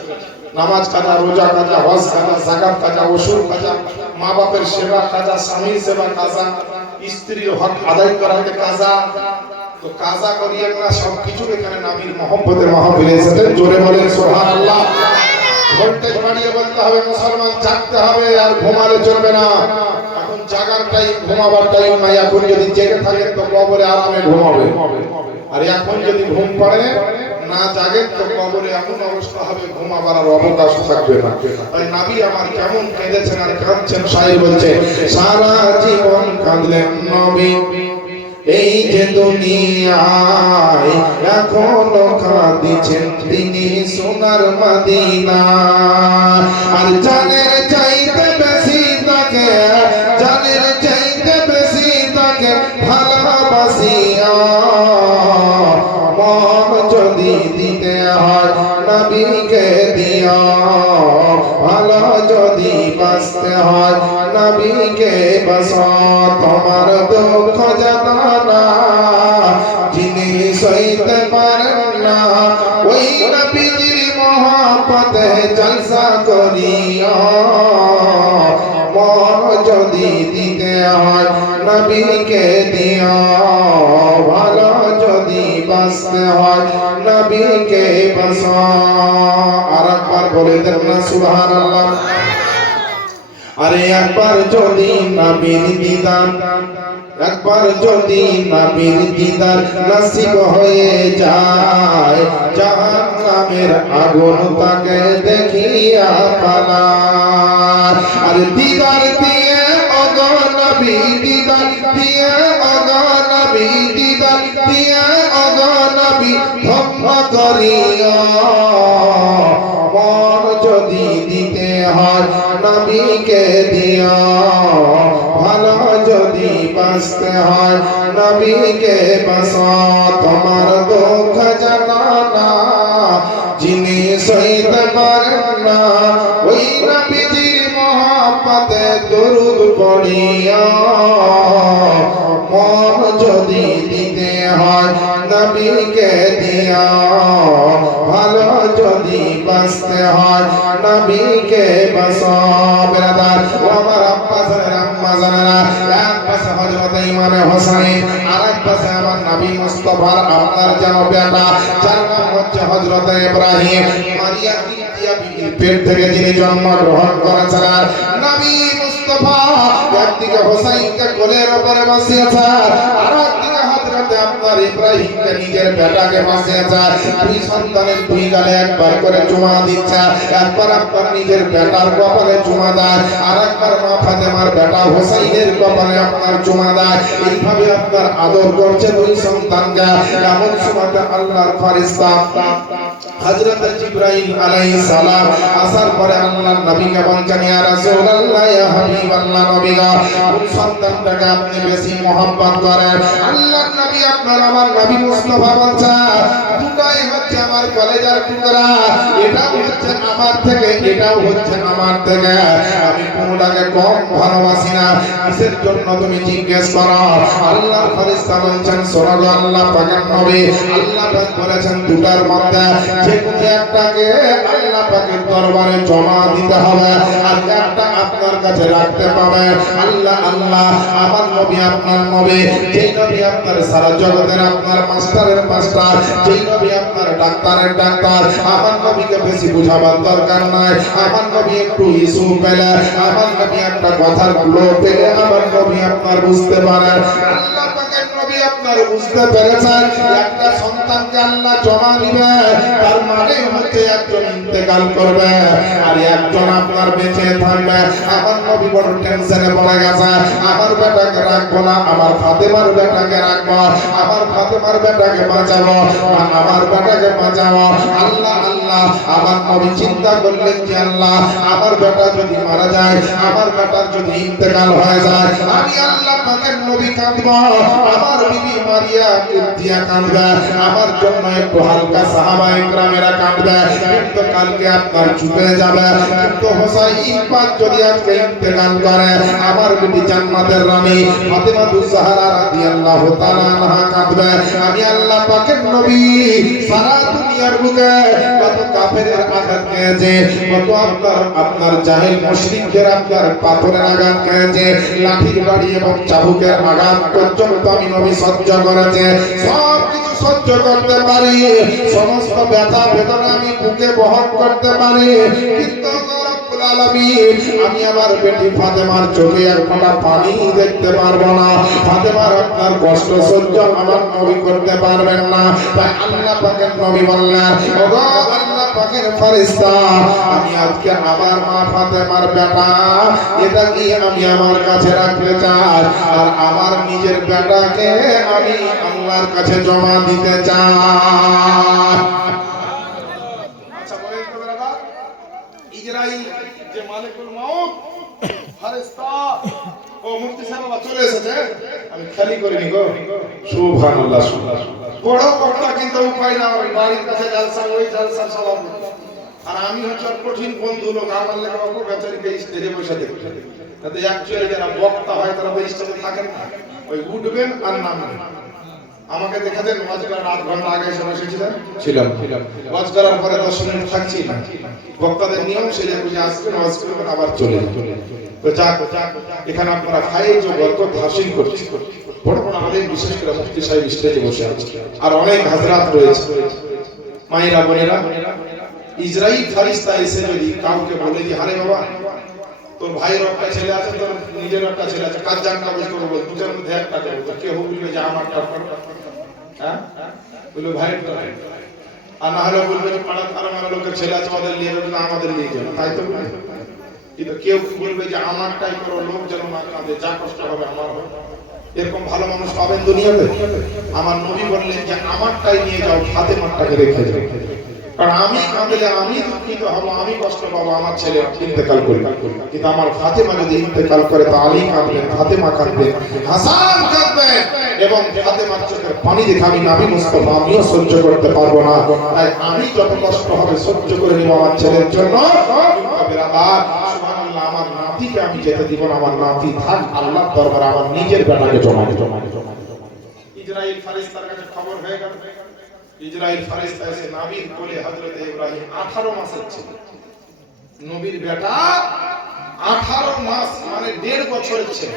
নামাজ কাজা, রোজা কাজা, হজ কাজা, যাকাত কাজা, ওসুর কাজা, মা বাপের সেবা কাজা, স্বামীর সেবা কাজা, স্ত্রীর হক আদায় করাতে কাজা। তো কাজা করিয়েন না, সবকিছু এখানে নবীর মহব্বতের মাহফিলে এসেছে। জোরে বলেন সুবহানাল্লাহ। ভোল্টেজ বাড়িয়ে বলতে হবে, মুসলমান জাগতে হবে, আর ঘুমালে চলবে না। এখন জাগার টাইম, ঘুমাবার টাইম নাই। এখন যদি জেগে থাকেন তো কবরে আরামে ঘুমাবে, আর এখন যদি ঘুম পড়ে না জাগেন তো কবরে এমন অবস্থা হবে ঘুমাবার আর অবকাশ থাকবে না। তাই নবী আমার কেমন কেঁদেছেন আর কাঁদছেন, শায়ের বলছে সারা জীবন কাঁদলেন নবী, এই যে দুনিয়ায় এখনো কাঁদিছেন তিনি সোনার মদিনা। আর জানের চাইতে বেশি তাকে, জানের চাইতে বেশি তাকে ভালোবাসিয়া মন যদি দিতে হয় নবীকে দিয়া, ভালো যদি বাঁচতে হয় নবীকে বাঁচা। তোমার দুঃখ জানা যিনি সইতে পারেন না, ওই নবীর মহব্বতে জলসা করিয়া মন যদি দিতে হয় নবীকে দিয়া, ভালো যদি বাঁচতে হয় নবীকে বাঁচা। আর একবার বলে দেন না সুবহানাল্লাহ। আরে একবার যদি নবীর দিদার, একবার যদি নবীর দিদার নসিব হয়ে যায়, জাহান্নামের আগুন তাকে দেখিয়া পালায়। আর দিদার দিয়ে ওগো নবী, দিদার দিয়ে ওগো নবী, দিদার দিয়ে ওগো নবী ধন্য করিয়া মন যদি দিতে হয় নবীকে দিয়া, ভালো যদি বাঁচতে হয় নবীকে বাঁচা। তোমার দুঃখ জানা যিনি সইতে পারেন না, ওই নবীজির মহব্বতে দরুদ পড়িয়া মন যদি দিতে হয় নবীকে দিয়া, ভালো যদি বাঁচতে হয় নবীকে বাঁচা। বেরাদার ও আমার আব্বা জানেরা, আম্মা জানেরা, এক পাশে হযরত ইমামে হোসেন, আরেক পাশে আমার নবী মুস্তাফার আপনার যেন বেটা, যার নাম হচ্ছে হযরত ইব্রাহিম। মারিয়া বিবিয়া বিবির পেট থেকে যিনি জন্মগ্রহণ করেছিলেন নবী মুস্তাফা, একদিকে হোসেনকে কোলের উপরে বসিয়েছেন, আরেকদিকে হযরত আপনার ইব্রাহিমকে নিজের বেটাকে বসিয়েছেন। দুই সন্তানের দুই গালে একবার করে চুমা দিচ্ছে, একবার আপনার নিজের বেটার কপালে চুমা দেয়, আরেকবার মা ফাতেমার বেটা হোসেনের কপালে আপনার চুমা দেয়। এইভাবে আপনার আদর করছে দুই সন্তানকে। এমন সময় আল্লাহর ফেরেশতা হযরত জিবরাইল আলাইহিস সালাম আসার পরে আল্লাহর নবীকে বলছেন, ইয়া রাসূলুল্লাহ, ইয়া হাবিবাল্লাহ, নবী গো, কোন সন্তানটাকে আপনি বেশি মহব্বত করেন? আল্লাহর নবী আপনার আমার নবী মুস্তাফা বলছেন, দুটাই হচ্ছে আমার কলেজার টুকরা, এটাও হচ্ছে আমার থেকে, এটাও হচ্ছে আমার থেকে। আমি কোনটাকে কম ভালোবাসি না। কিসের জন্য তুমি জিজ্ঞেস করো? আল্লাহর ফেরেশতা বলছেন, শোনো গো আল্লাহ পাকের নবী, আল্লাহ পাক বলেছেন দুটার মধ্যে যে কোনো একটাকে আল্লাহ পাকের দরবারে জমা দিতে হবে, আর একটা আপনার কাছে রাখতে পাবে। আল্লাহ আল্লাহ, আমার নবী আপনার নবী, যেই নবী আপনার সারা জগতের আপনার মাস্টারের মাস্টার, যেই নবী আপনার ডাক্তারের ডাক্তার, আমার নবীকে বেশি বুঝাবার দরকার নাই। আমার নবী একটু ইস্যু পেলে, আমার নবী একটা কথার গ্লো পেলে, আমার নবী আপনার বুঝতে পারেন। আল্লাহ পাকের নবী আপনার বুঝতে পেরেছেন একটা সন্তানকে আল্লাহ জমা দিবে, তার মানে হচ্ছে একজন ইন্তেকাল করবে আর একজন আপনার বেঁচে থাকবে। আমার নবী বড় টেনশনে পড়ে গেছে, আমার বেটাকে রাখবো না, আমার ফাতেমার বেটাকে রাখবো, আমার ফাতেমার বেটাকে বাঁচাবো, আমার বেটাকে বাঁচাবো। আল্লাহ আল্লাহ, আমার নবী চিন্তা করলেন যে আল্লাহ, আমার বেটা যদি মারা যায়, আমার বেটার যদি ইন্তেকাল হয়ে যায়, আমি আল্লাহ পাকের নবী কাঁদবো, আমার বিবি মারিয়া কুদ্দিয়া কাঁদবে, আমার জন্য একটু হালকা সাহাবায়ে কেরামেরা কাঁদবে, কিন্তু কালকে আপনার চুপে যাবে। কিন্তু হোসাইন পাক যদি আজকে ইন্তেকাল করে, আমার বিবি জান্নাতের রানী ফাতেমাতুজ জাহরা রাদিয়াল্লাহু তাআলা আনহা কাঁদবে। আমি আল্লাহ পাকের নবী সারা দুনিয়ার বুকে কত কাফেরের আঘাত খেয়েছে, কত আপনার জাহেল মুশরিকদের আপনার পাথরের আঘাত খেয়েছে, লাঠির বাড়ি এবং চাবুকের আঘাত পর্যন্ত আমি নবী সহ্য করেছে। সব কিছু সহ্য করতে পারি, সমস্ত ব্যথা বেদনা আমি বুকে বহন করতে পারি, কিন্তু আমি আমার বেটি ফাতেমার চোখে এক ফোঁটা পানি দেখতে পারবো না। ফাতেমার আপনার কষ্ট সহ্য আমার নবী করতে পারবেন না। তাই আল্লাহ পাকের নবী বললেন, ওগো আল্লাহ পাকের ফেরেশতা আমি আজকে আমার মা ফাতেমার বেটা এটা কি আমি আমার কাছে রাখতে চাই আর আমার নিজের বেটাকে আমি আল্লাহর কাছে জমা দিতে চাই। আচ্ছা বলেন তো বাবা, ইসরাইল যে মালিকুল মউত ফেরেশতা ও মুফতি সাহেব বাবা চলে এসেছে, আমি খালি করিনি গো। সুবহানাল্লাহ সুবহানাল্লাহ। বড় বক্তা কিন্তু উপায় না, ওই বাড়ির কাছে জলসা, ওই জলসা সভাপতি, আর আমি হচ্ছে কঠিন বন্ধু লোক, আমার লেখা অল্প বেচারিকে স্টেজে বসে দেখতে। তাতে অ্যাকচুয়ালি যারা বক্তা হয় তারা তো স্টেজে থাকেন না, ওই উঠবেন আর নামবেন। আমাকে দেখা দেন ওয়াজ করার আধ ঘন্টা আগে এসে বসেছিলেন, ছিলাম ওয়াজ করার পরে 10 মিনিট থাকছি না। বক্তাদের নিয়ম সে যে বুঝে আসবেন, ওয়াজ করবেন, আবার চলে যাবেন। তো যাক এখানে আপনারা খাই যে বরকত হাসিল করছি। বড় বড় আমাদের বিশেষ করে মুফতি সাহেব স্টেজে বসে আছে, আর অনেক হাজরাত রয়েছে। মায়েরা বোনেরা, ইসরাইল ফেরেশতা এসে যদি কাউকে বলে যে আরে বাবা তোর ভাইয়ের একটা ছেলে আছে, তোর নিজের একটা ছেলে আছে, কাজ জানটা বেশ করবো, দুটার মধ্যে একটা করবো, কেউ বলবে যে আমারটা, হ্যাঁ বলবে ভাইয়ের, আর না হলে বলবে যে পাড়া পাড়া লোকের ছেলে আছে ওদের নিয়ে যাবে না, আমাদের নিয়ে যাবে, তাই তো না? কিন্তু কেউ বলবে যে আমারটাই করো, লোক যেন না কাঁদে, যা কষ্ট হবে আমার হবে। এরকম ভালো মানুষ পাবেন দুনিয়াতে? আমার নবী বললেন যে আমারটাই নিয়ে যাও, ফাতেমারটাকে রেখে যাও, কারণ আমি কাঁদলে আমি দুঃখিত হব, আমি কষ্ট পাবো, আমার ছেলে ইন্তেকাল করবে। কিন্তু আমার ফাতেমা যদি ইন্তেকাল করে তো আলী কাঁদবেন, ফাতেমা কাঁদবেন, হাসান কাঁদবেন, এবং ফাতেমার চোখের পানি দেখে আমি নবী মুস্তাফা আমিও সহ্য করতে পারবো না, তাই আমি যত কষ্ট হবে সহ্য করে নিব আমার ছেলের জন্য। সুবহানাল্লাহ, আমার নাতিকে আমি যেতে দিব না, আমার নাতি থাক আল্লাহর দরবারে, আমার নিজের বেটাকে জমা দিব। ইসরাইল ফেরেশতার কাছে খবর হয়ে গেল, ইসরাইল ফেরেশতা এসে নবীর কোলে হযরত ইব্রাহিম 18 মাসের ছিল, নবীর বেটা 18 মাস মানে 1.5 বছরের ছিল,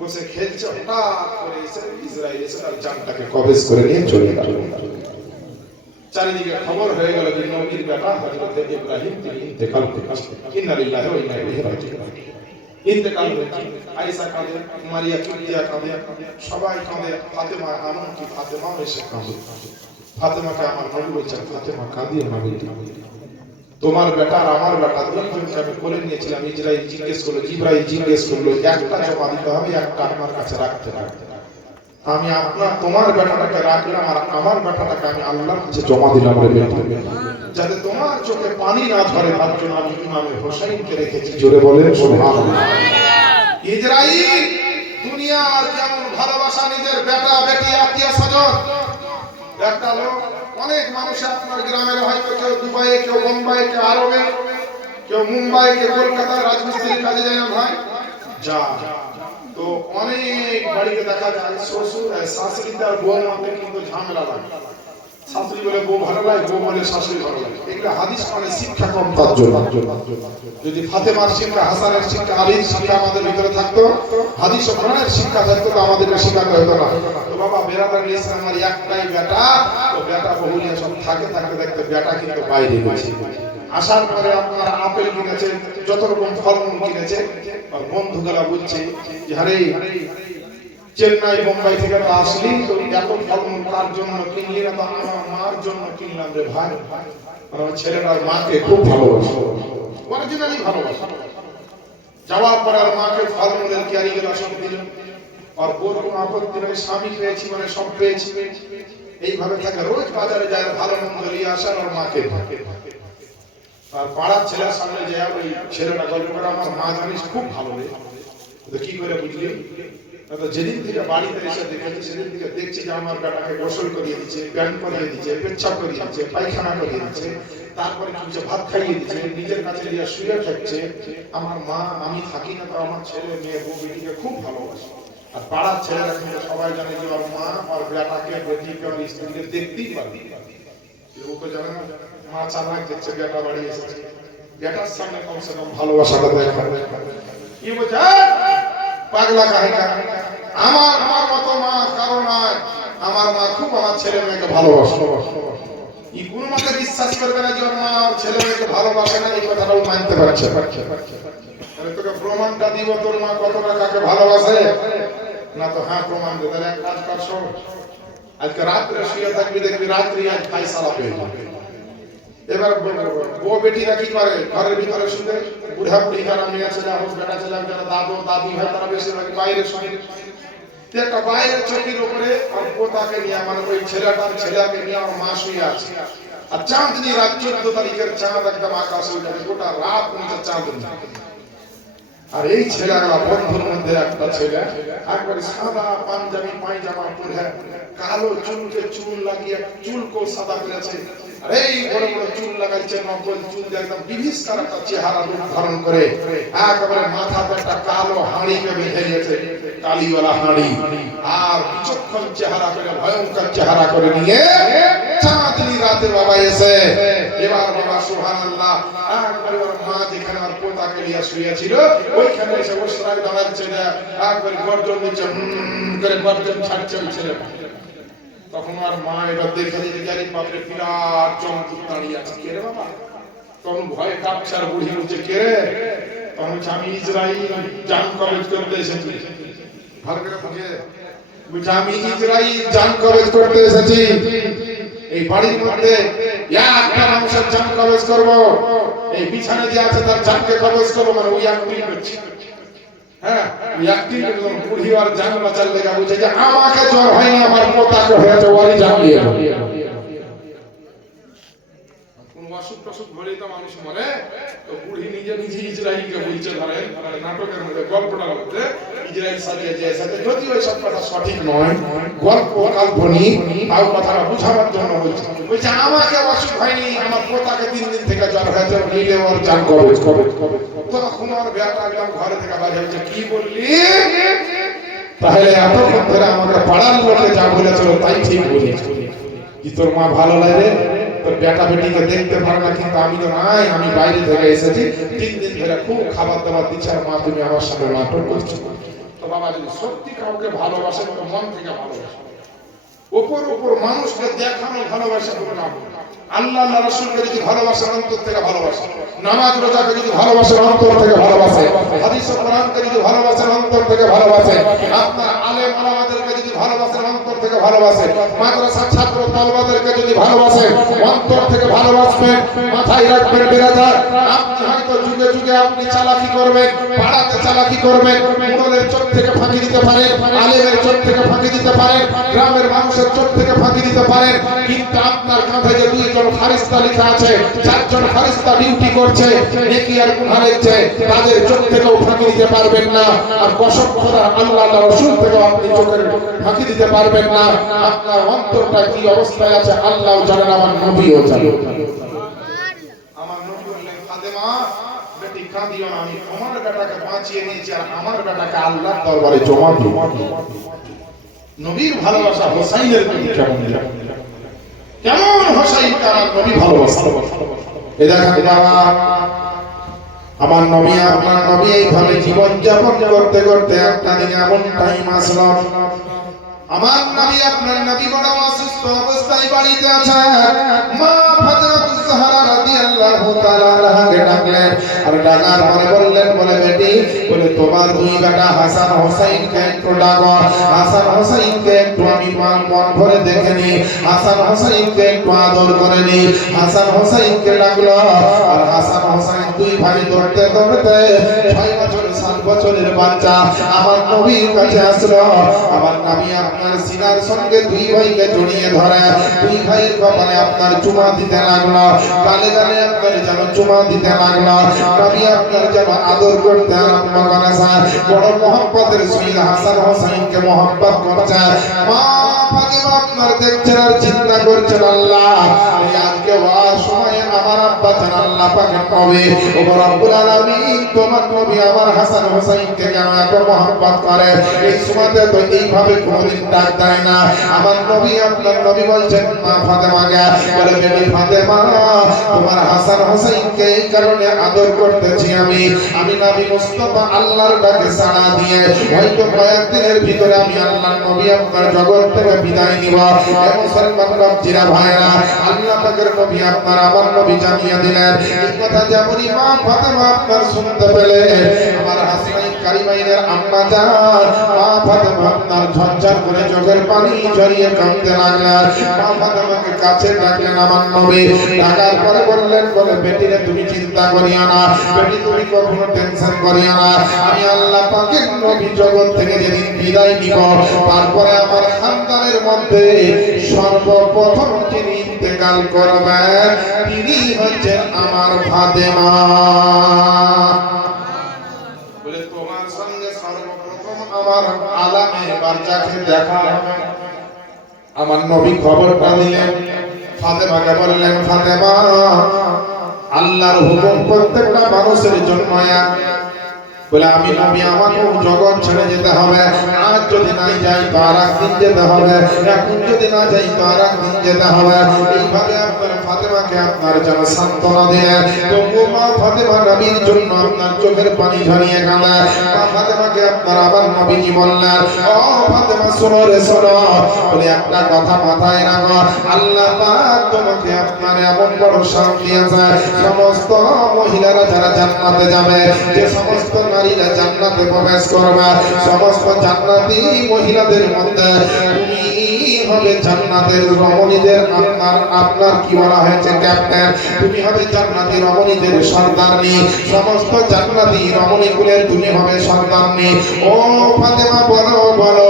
বসে খেলছে। হঠাৎ করে এসে ইসরাইল এসে তার জানটাকে কবজ করে নিয়ে চলে গেল। চারিদিকে খবর হয়ে গেল যে নবীর বেটা হযরত ইব্রাহিম তিনি ইন্তেকাল করেছেন। ইন্না লিল্লাহি ওয়া ইন্না ইলাইহি রাজিউন। ইন্তেকাল হয়েছে। আয়েশা কাঁদে, মারিয়া কিবতিয়া কাঁদে, সবাই কাঁদে, ফাতেমা এমনকি ফাতেমাও এসে কাঁদে। ফাতেমাকে আমার নবী বলছেন, ফাতেমা কাঁদিও না বেটি, তোমার বেটা আর আমার বেটা দুইজনকে আমি কোলে নিয়েছিলাম। ইসরাইল জিজ্ঞেস করলো, জিবরাইল জিজ্ঞেস করলো, একটা জমা দিতে হবে, একটা আমার কাছে রাখতে হবে। আমি তোমার বেটাটাকে রাখলাম আর আমার বেটাটাকে আমি আল্লাহর কাছে জমা দিলাম রে বেটি, যাতে তোমার চোখে পানি না ধরে, তার জন্য আমি ইমামে হোসেনকে রেখেছি। জোরে বলেন সুবহানাল্লাহ। ইসরাইল দুনিয়ার যেমন ভালোবাসা নিজের বেটা বেটি আত্মীয় স্বজন, একটা লোক, অনেক মানুষ আপনার গ্রামের হয়তো কেউ দুবাইয়ে, কেউ বোম্বাই, কেউ আরবে, কেউ মুম্বাই, কেউ কলকাতায় রাজমিস্ত্রির কাজে যায় না ভাই, যা তো অনেক বাড়িতে দেখা যায় শ্বশুর শাশুড়ি তার বৌমাকে কিন্তু ঝামেলা লাগে। শাশুড়ি বলে বউ ভালো লাগে, বউ বলে শাশুড়ি ভালো লাগে। এগুলো হাদিস মানে শিক্ষা কম, তার জন্য। যদি ফাতেমার শিক্ষা, হাসানের শিক্ষা, আলীর শিক্ষা আমাদের ভিতরে থাকতো, হাদিস ও কোরআনের শিক্ষা থাকতো, তো আমাদেরকে শিখাতে হতো না। তো বাবা বেরাদার ইসলাম আমার একটাই বেটা, তো বেটা বহুলিয়া সব থাকে, থাকতে থাকতে বেটা কিন্তু বাইরে গেছে। আসার পরে আপনার আপেল কিনেছে, যত রকম ফলমূল কিনেছে, আর বন্ধুগুলা বলছে যে আরে চেন্নাই বোম্বাই থেকে তো আসলি, তো এত ফলমূল কার জন্য কিনলি? না তো আমার মার জন্য কিনলাম রে ভাই। আমার ছেলেটার মাকে খুব ভালোবাসে, অরিজিনালি ভালোবাসে। যাওয়ার পর আর মাকে ফলমূলের ক্যারিগুলো সব দিল, আর ওর কোনো আপত্তি নেই, স্বামী পেয়েছি মানে সব পেয়েছি। এইভাবে থাকে, রোজ বাজারে যায় ভালো মন্দ নিয়ে আসার, আর মাকে আর পাড়ার ছেলের সামনে যায় ওই ছেলেটা গল্প করে, আমার মা জানিস খুব ভালো রে। কি করে বুঝলি? যেদিন থেকে বাড়িতে এসে দেখেছি সেদিন থেকে দেখছি যে আমার বেটাকে গোসল করিয়ে দিচ্ছে, প্যান্ট করিয়ে দিচ্ছে, পেচ্ছাপ করিয়ে দিচ্ছে, পায়খানা করিয়ে দিচ্ছে, তারপরে কিছু ভাত খাইয়ে দিচ্ছে, নিজের কাছে নিয়ে শুয়ে থাকছে। আমার মা, আমি থাকি না তো আমার ছেলে মেয়ে বউ বেটিকে খুব ভালোবাসে। আর পাড়ার ছেলেরা কিন্তু সবাই জানে যে ওর মা ওর বেটাকে, বেটিকে, ওর স্ত্রীকে দেখতেই পারবে। ও তো জানে না মা চালাক দেখছে, বেটা বাড়ি এসেছে, বেটার সামনে কমসে কম ভালোবাসাটা দেখা। কি বলছে পাগলা কাহিকা, আমার মার মতো মা কারো নাই, আমার মা খুব আমার ছেলে মেয়েকে ভালোবাসে। ই কোন মতে বিশ্বাস করবে না যে ওর মা ওর ছেলে মেয়েকে ভালোবাসে না, এই কথাটাও মানতে পারছে। তাহলে তোকে প্রমাণটা দিব তোর মা কতটা কাকে ভালোবাসে না? তো হ্যাঁ প্রমাণ দে। তাহলে এক কাজ কর, শোন, আজকে রাত্রে শুয়ে থাকবি, দেখবি রাত্রি আজ ফাইসালা পেয়ে যাবে। এবার বউ বেটিরা কি করে ঘরের ভিতরে শুনে বুড়া বুড়ি যারা মেয়ে ছেলে হোক বেটা ছেলে যারা দাদু দাদি হয় তারা বেশিরভাগ বাইরে শুনে একটা বাইরের চোখের উপরে আর পোতাকে নিয়ে মানে ওই ছেলেটার ছেলেকে নিয়ে আমার মা শুয়ে আছে আর চাঁদনি রাত 14 তারিখের চাঁদ একদম আকাশে উঠে গোটা রাত নিচে চাঁদনি আর এই ছেলেরা বন্ধুর মধ্যে একটা ছেলে একবারে সাদা পাঞ্জাবি পায়জামা পরে কালো চুলকে চুল লাগিয়ে চুলকে সাদা করেছে আর এই বড় বড় চুল লাগাইছে নকল চুল দিয়ে একদম বিভীষিকার একটা চেহারা রূপ ধারণ করে একেবারে মাথাতে একটা কালো হাঁড়িকে বেঁধে দিয়েছে কালিওয়ালা হাঁড়ি আর বিচক্ষণ চেহারা করে ভয়ঙ্কর চেহারা করে নিয়ে চাঁদনি রাতে বাবা এসে এবার বাবা সুবহানাল্লাহ একবারে ওর মা যেখানে আর পোতাকে নিয়ে শুয়েছিল ওইখানে এসে ওসরায় দাঁড়াচ্ছে না একবারে গর্জন নিচে করে গর্জন ছাড়ছে ছেলে তখন আর মা এবার দেখে যে গাড়ি বাপরে বিরাট চমৎকার দাঁড়িয়ে আছে কে রে বাবা তখন ভয়ে কাঁপছে আর বুড়ি বলছে কে রে তখন আমি ইসরাইল জান কবজ করতে এসেছি ভালো করে বুঝে বলছে আমি ইসরাইল জান কবজ করতে এসেছি এই বাড়ির মধ্যে একটা মানুষের জান কবজ করব এই বিছানা যে আছে তার জানকে কবজ করব মানে ওই একদিন করছি হ্যাঁ একদিন বুড়ি আর জান বাঁচার লেগা বুঝে যে আমাকে জ্বর হয়নি আমার পোতাকে হয়েছে ওরই জান দিয়ে কোন অসুখ টসুখ হলেই তো মানুষ মরে তো বুড়ি নিজে নিজে ইসরাইলকে বলছে ধরেন নাটকের মধ্যে গল্পটার মধ্যে ইসরাইল সাজিয়ে যে সাথে যদি ওই সব কথা সঠিক নয় গল্প কাল্পনিক তাও কথাটা বুঝাবার জন্য বলছে বলছে আমাকে অসুখ হয়নি আমার পোতাকে 3 দিন থেকে জ্বর হয়েছে নিলে ওর জান কবজ কবে তখন আর বেটা একদম ঘরে থেকে বাইরে হচ্ছে কি বললি তাহলে এতক্ষণ ধরে আমাকে পাড়ার লোকে যা বলেছিল তাই ঠিক বলেছি কি তোর মা ভালো লাগে তোর বেটা বেটিকে দেখতে পারে না কিন্তু আমি তো নাই আমি বাইরে থেকে এসেছি 3 দিন ধরে খুব খাবার দাবার দিচ্ছে আর মা তুমি আমার সাথে নাটক করছো তো বাবা যদি সত্যি কাউকে ভালোবাসে তো মন থেকে ভালোবাসে উপর মানুষকে দেখানো ভালোবাসা কোনো নাম আল্লাহ রাসূলকে যদি ভালোবাসেন অন্তর থেকে ভালোবাসে নামাজ রোজাকে যদি ভালোবাসেন অন্তর থেকে ভালোবাসে হাদিস ও কোরআনকে যদি ভালোবাসেন অন্তর থেকে ভালোবাসে আপনার আলেম ওলামাদেরকে যদি ভালোবাসেন অন্তর থেকে ভালোবাসে মাদ্রাসা ছাত্র তালবাদেরকে যদি ভালোবাসেন অন্তর থেকে ভালোবাসবেন মাথায় রাখবেন বিরাদার আপনি হয়তো যুগে যুগে আপনি চালাকি করবেন পাড়াতে চালাকি করবেন মুরলের চোখ থেকে ফাঁকি দিতে পারেন আলেমের চোখ থেকে ফাঁকি দিতে পারেন গ্রামের মানুষের চোখ থেকে ফাঁকি দিতে পারেন কিন্তু আপনার কাঁধে যে 2 জন ফারিস্তা লেখা আছে 4 জন ফারিস্তা ডিউটি করছে নেকি আর গুনাহ লিখছে তাদের চোখ থেকেও ফাঁকি দিতে পারবেন না আর কসম খোদা আল্লাহ আর রাসূল থেকে আপনি চোখের ফাঁকি দিতে পারবেন না আপনার অন্তরটা কি অবস্থায় আছে আল্লাহ জানেন আমার নবীও জানেন আমার নবী বললেন ফাতেমা বেটি কাঁদিও না আমি আমার বেটাকে বাঁচিয়ে নিয়েছি আর আমার বেটাকে আল্লাহর দরবারে জমা দেব নবীর ভালোবাসা হোসাইনের প্রতি কেমন হোসাইন তার নবী ভালোবাসা এ দেখেন বাবা আমার নবী আপনার নবী এইভাবে জীবন যাপন করতে করতে একটা দিন এমন টাইম আসলো আমার নবী আপনার নবী বড় অসুস্থ অবস্থায় বাড়িতে আছেন মা ফাতেমাতুজ জাহরা রাদিয়াল্লাহু তাআলা আনহাকে ডাকলেন আর ডাকার পরে বললেন বলে বেটি বলে তোমার 2 বেটা হাসান হোসেনকে একটু ডাকো হাসান হোসেনকে একটু আমি মন ভরে দেখেনি হাসান হোসেনকে একটু আদর করে নি হাসান হোসেনকে ডাকলো আর হাসান হোসেন 2 ভাই দৌড়তে দৌড়তে 6 বছর 7 বছরের বাচ্চা আমার নবীর কাছে আসলো আমার নবী আপনার সিনার সঙ্গে 2 ভাইকে জড়িয়ে ধরে 2 ভাইয়ের কপালে আপনার চুমা দিতে লাগলো গালে গালে আপনার যেন চুমা দিতে লাগলো নবী আপনার যেন আদর করতে আরম্ভ করেছেন বড় মহব্বতের সহিত হাসান হোসেনকে মহব্বত করছে মা ফাতেমা আপনার দেখছেন আর চিন্তা করছেন আল্লাহ এই আজকে ওয়ার সময় আমার আব্বা জান আল্লাহ পাকের নবী ও রব্বুল আলামিন তোমার নবী আমার হাসান হোসেনকে কেন এত মহব্বত করে এই সময়তে তো এইভাবে কোনদিন ডাক দেয় না আমার নবী আপনার নবী বলছেন মা ফাতেমাকে বলে বেটি ফাতেমা তোমার হাসান হোসেনকে এই কারণে আদর করতেছি আমি নবী মুস্তাফা আল্লাহর ডাকে সাড়া দিয়ে হয়তো কয়েকদিনের ভিতরে আমি আল্লাহর নবী আপনার জগৎ থেকে বিদায় নিব হে মুসলমান বাপজিরা ভাইরা আল্লাহ পাকের নবী আপনার আমার নবী জানিয়ে দিলেন এই কথা যেমন মা ফাতেমা আপনার শুনতে পেলে আমার হাসান কারিমাইনের আম্মা জান মা ফাতেমা আপনার ঝরঝর করে চোখের পানি ঝরিয়ে কাঁদতে লাগলেন। মা ফাতেমাকে কাছে ডাকলেন আমার নবী। ডাকার পরে বললেন, বলে বেটিরে তুমি চিন্তা করিও না, বেটি তুমি কখনো টেনশন করিও না। আমি আল্লাহ পাকের নবী জগৎ থেকে যেদিন বিদায় নিব, তারপরে আমার খানদানের মধ্যে সর্বপ্রথম যিনি ইন্তেকাল করবেন তিনি হচ্ছেন আমার ফাতেমা। বলে তোমার সঙ্গে সর্বপ্রথম আমার আলামে বারজাখে দেখা হবে। আমার নবী খবরটা দিলেন, ফাতেমাকে বললেন, ফাতেমা আল্লাহর হুকুম প্রত্যেকটা মানুষের জন্য এক। বলে আমি নবী আমাকেও জগৎ ছেড়ে যেতে হবে, আজ যদি না যাই তো আর একদিন যেতে হবে, এখন যদি না যাই তো আর একদিন যেতে হবে। এইভাবে আপনার ফাতেমাকে আপনার যেন সান্ত্বনা দিলেন। তবুও মা ফাতেমা নবীর জন্য আপনার চোখের পানি ঝরিয়ে কাঁদে। মা ফাতেমাকে আপনার আবার নবীজি বললেন, ও ফাতেমা শোনো রে শোনো, বলে একটা কথা মাথায় রাখো, আল্লাহ পাক তোমাকে আপনার এমন বড় শান দিয়েছে, সমস্ত মহিলারা যারা জান্নাতে যাবে, যে সমস্ত নারীরা জান্নাতে প্রবেশ করবে, সমস্ত জান্নাতি মহিলাদের মধ্যে তুমি হবে জান্নাতের রমণীদের আপনার কি বলা হয়েছে ক্যাপ্টেন, তুমি হবে জান্নাতি রমণীদের সর্দারনি, সমস্ত জান্নাতি রমণীগুলোর তুমি হবে সর্দারনি। ও ফাতেমা বলো বলো,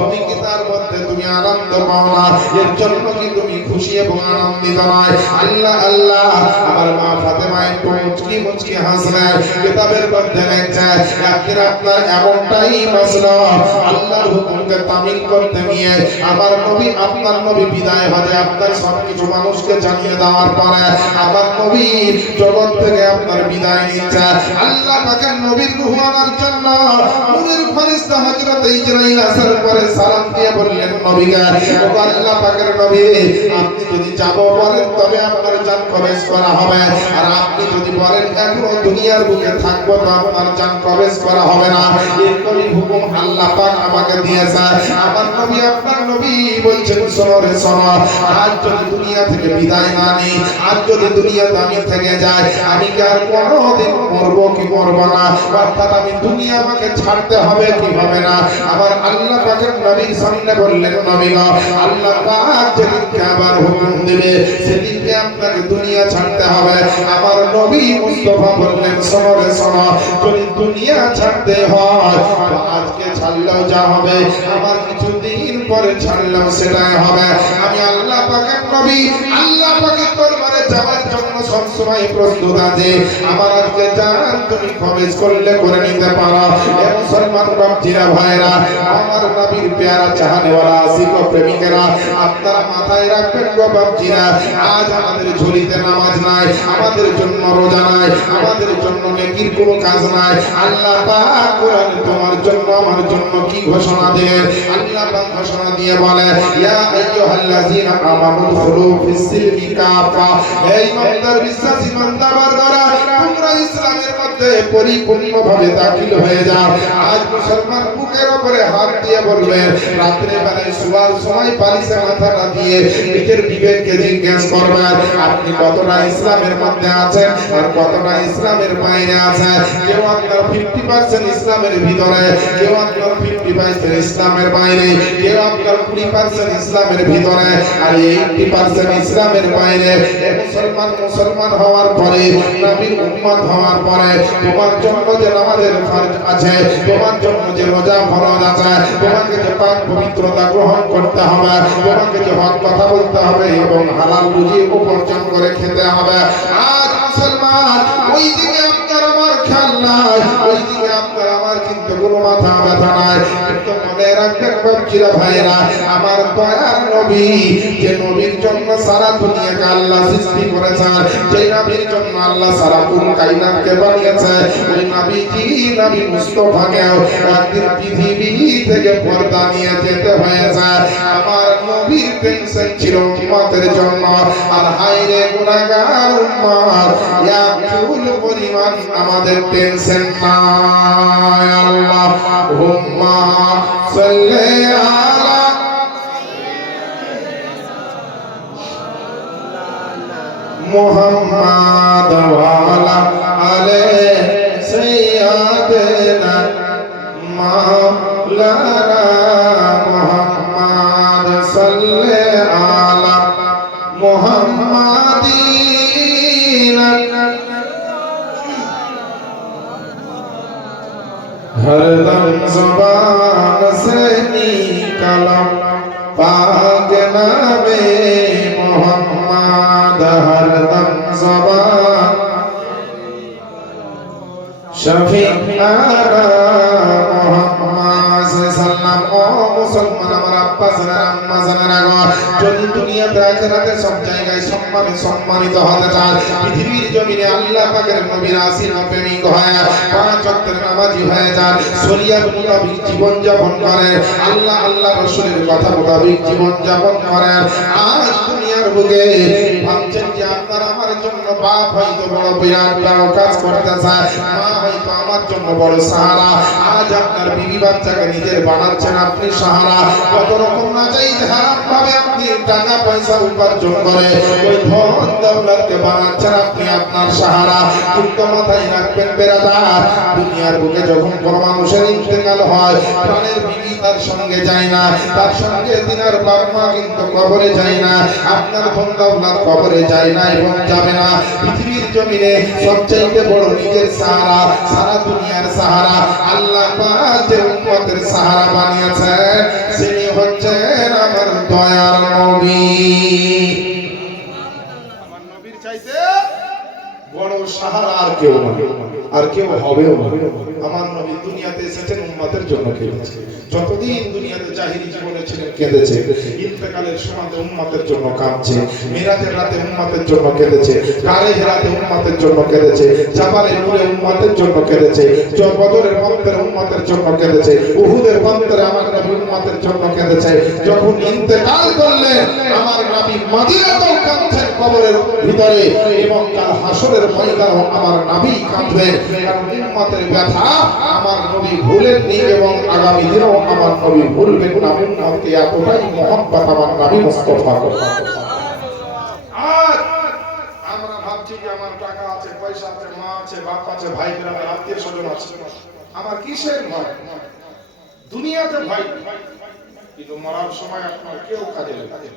তুমি কি তার মধ্যে তুমি আনন্দ পাও না? এর জন্য কি তুমি খুশি এবং আনন্দিত নয়? আল্লাহ আল্লাহ। আমার মা ফাতেমা একটু মুচকি মুচকি হাসলেন। কিতাবের মধ্যে লেখছে একদিন আপনার এমনটাই মাসলা, আল্লাহর হুকুমকে তামিল করতে গিয়ে আমার নবী আপনার নবী বিদায় হয়ে আপনার সবকিছু মানুষকে জানিয়ে দেওয়ার পরে আমার নবী জগৎ থেকে আপনার বিদায় নিচ্ছে। আল্লাহ পাকের নবীর রূহ আনার জন্য নূরের ফেরেশতা হযরত ইসরাইল আসার পরে সালাম দিয়ে বললেন নবীকে, ও আল্লাহ পাকের নবী আপনি যদি যাব বলেন তবে আপনার জান প্রবেশ করা হবে, আর আপনি যদি বলেন এখনো দুনিয়ার বুকে থাকবো তো আপনার জান প্রবেশ করা হবে না। এই হুকুম আল্লাহ পাক আমাকে দিয়েছে। আমার নবী আপনার নবী বলছেন, শোনো রে শোনো, আজ যদি দুনিয়া থেকে বিদায় না নিই, আজ যদি দুনিয়াতে আমি থেকে যাই, আমি কি আর কোনোদিন মরবো কি মরবো না? অর্থাৎ আমি দুনিয়া আমাকে ছাড়তে হবে কি হবে না? আমার আল্লাহ পাকের নবীর সামনে বললেন, নবী গো, আল্লাহ পাক যেদিনকে আবার হুকুম দেবে সেদিনকে আপনাকে দুনিয়া ছাড়তে হবে। আমার নবী মুস্তাফা বললেন, শোনো রে শোনো, যদি দুনিয়া ছাড়তে হয় তো আজকে ছাড়লেও যা হবে, আমার কিছুদিন পরে ছাড়লেও সেটাই হবে। আমি আল্লাহ পাকের নবী, আল্লাহ পাকের দরবারে যাওয়ার জন্য সবসময় প্রস্তুত আছি। আমার আজকে জান তুমি প্রবেশ করলে করে নিতে পারো। এ মুসলমান বাপজিরা ভাইরা, আমার নবীর পেয়ারা চাহানেওয়ালা আশিক ও প্রেমিকেরা, আপনারা মাথায় রাখবেন গো বাপজিরা, আজ আমাদের ঝুলিতে নামাজ নাই, আমাদের জন্য রোজা নাই, আমাদের জন্য নেকির কোনো কাজ নাই। আল্লাহ পাক কোরআনে তোমার জন্য আমার জন্য কি ঘোষণা দিলেন? আল্লাহ পাক ঘোষণা দিয়ে বলে, ইয়া আইয়ুহাল্লাযীনা আমানু দুখুলু ফিস-সিলমি কাফা, হে ইমানদার বিশ্বাসী বান্দাবান্দারা, তোমরা ইসলামের মধ্যে পরিপূর্ণভাবে দাখিল হয়ে যাও। আজ মুসলমান বুকের উপরে হাত দিয়ে বলবেন, রাত্রে বেলায় শোয়ার সময় বালিশে মাথাটা দিয়ে নিজের বিবেককে জিজ্ঞেস করবেন, আপনি কতটা ইসলামের মধ্যে আছেন আর কতটা ইসলামের বাইরে আছেন। কেউ আপনার 50% ইসলামের ভিতরে, কেউ আপনার 50% ইসলামের বাইরে, কেউ আপনার 20% ইসলামের ভিতরে আর 80% ইসলামের বাইরে। মুসলমান হওয়ার পরে, নবীর উম্মত হওয়ার পরে তোমার জন্য যে নামাজের ফরজ আছে, তোমার জন্য যে রোজা ফরজ আছে, তোমাকে যে পাক পবিত্রতা গ্রহণ করতে হবে, তোমাকে যে হক কথা বলতে হবে এবং হালাল রুজি উপার্জন করে খেতে হবে। আজ মুসলমান ওই দিকে আপনার আমার খেয়াল নাই, ওই দিকে আপনার আমার কিন্তু কোনো মাথা ব্যথা নাই। কিন্তু মনে রাখবেন বাপজিরা ভাইরা, আমার দয়ার নবী, যে নবীর জন্য সারা দুনিয়াকে আল্লাহ সৃষ্টি করেছেন, যে নবীর জন্য আল্লাহ সারা পুরো কায়নাতকে বানিয়েছে, ওই নবীজি নবী মুস্তাফাকেও একদিন পৃথিবী থেকে পর্দা নিয়ে যেতে হয়েছে। আমার নবীর টেনশন ছিল উম্মতের জন্য, আর হায়রে গুনাহগার উম্মত, এক চুল পরিমাণ আমাদের টেনশন নাই। আল্লাহুম্মা সাল্লি আলা মুহাম্মাদ ওয়া আলা আলি সাইয়্যিদিনা মাওলানা মুহাম্মদ সাল্লি আলা মুহাম্মাদিন हरदम ज़ुबान से निकला पाक नामे मोहम्मद हरदम ज़ुबान शफीआना मोहम्मद सल्लम ओ मुसलमान আমার আব্বা জানেন আম্মা জানেন আগর যদি দুনিয়াতে আখিরাতে সব জায়গায় সম্মানিত হতে চান পৃথিবীর জমিনে আল্লাহ পাকের নবীর আসির প্রেমিক হয়ে পাঁচ ওয়াক্তের নামাজি হয়ে যান শরিয়ত মোতাবেক জীবন যাপন করেন আল্লাহ আল্লাহ রাসূলের কথা মোতাবেক জীবন যাপন করেন আজ দুনিয়ার বুকে ভাবছেন যে আপনার আমার জন্য বাপ হয়তো বড় বিরাট বড় কাজ করতে চায় মা হয়তো আমার জন্য বড় সাহারা আজ আপনার বিবি বাচ্চাকে নিজের বানাচ্ছেন আপনি সাহারা কত রকম না চাই হারাম ভাবে আপনি টাকা পয়সা উপার্জন করে ওই ধন দৌলতকে বানাচ্ছেন আপনি আপনার সাহারা কিন্তু মাথায় রাখবেন বেরাদার দুনিয়ার বুকে যখন কোনো মানুষের ইন্তেকাল হয় প্রাণের বিবি তার সঙ্গে যায় না তার সঙ্গে দিনার বাপ মা কিন্তু কবরে যায় না আপনার ধন দৌলত কবরে যায় না এবং যাবে না পৃথিবীর জমিনে সবচেয়ে বড় নিজের সাহারা সারা দুনিয়ার সাহারা আল্লাহ পাক যে উম্মতের সাহারা বানিয়েছেন তিনি হচ্ছেন আমার দয়ার নবী আমার নবীর চাইতে বড় সাহারা আর কেউ নয় আর কেউ হবেও না আমার নবী দুনিয়াতে এসেছেন উম্মতের জন্য কেঁদেছে যতদিন দুনিয়াতে জাহিরি জীবনে ছিলেন কেঁদেছে ইন্তেকালের সময় উম্মতের জন্য কাঁদছে মিরাজের রাতে উম্মতের জন্য কেঁদেছে কারের রাতে উম্মতের জন্য কেঁদেছে জাবালে নূরে উম্মতের জন্য কেঁদেছে বদরের মন্ত্রে উম্মতের জন্য কেঁদেছে উহুদের মন্ত্রে আমার নবী উম্মতের জন্য কেঁদেছে যখন ইন্তেকাল করলেন আমার নবী মদিনাতেও কাঁদছেন কবরের ভিতরে এবং কাল হাসরের ময়দানেও আমার নবী কাঁদবেন কারণ উম্মতের ব্যথা আমার নবী ভুলেননি এবং আগামী দিনেও আমার নবী ভুলবেন না উম্মতকে এতটাই মহব্বত আমার নবী মুস্তাফা আর আমরা ভাবছি যে আমার টাকা আছে পয়সা আছে মা আছে বাপ আছে ভাই বোন আত্মীয় স্বজন আছে আমার কিসের ভয় দুনিয়াতে ভয় কিন্তু মরার সময় আপনার কেউ কাজে লাগে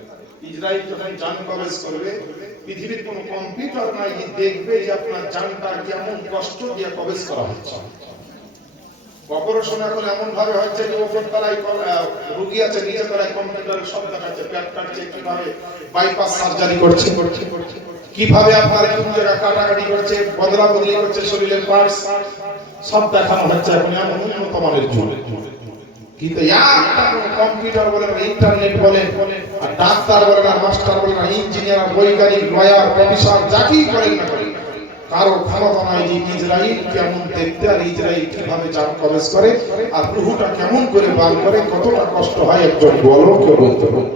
ইসরায়েল যখন জান কবজ করবে পৃথিবীর কোনো কম্পিউটার নাই যে দেখবে যে আপনার জানটা কেমন কষ্ট দিয়ে কবজ করা হচ্ছে অপারেশন এখন এমন ভাবে হচ্ছে যে ওপর তলায় রোগী আছে নিচে তলায় কম্পিউটারে সব দেখাচ্ছে পেট কাটছে কিভাবে বাইপাস সার্জারি করছে কিভাবে আপনার কোন জায়গা কাটাকাটি করছে বদলা বদলি করছে শরীরের পার্টস সব দেখানো হচ্ছে এখন এমন উন্নত মানের যুগ কিন্তু কম্পিউটার বলেন ইন্টারনেট বলেন আর ডাক্তার বলেন আর মাস্টার বলেন আর ইঞ্জিনিয়ার বৈজ্ঞানিক লয়ার প্রফেসর যাকেই করেন না করেন কারো ক্ষমতা নাই যে ইসরায়েল কেমন দেখতে আর ইসরায়েল কিভাবে জান কবজ করে আর রূহটা কেমন করে বার করে কতটা কষ্ট হয় একজন বলো কেউ বলতে পারে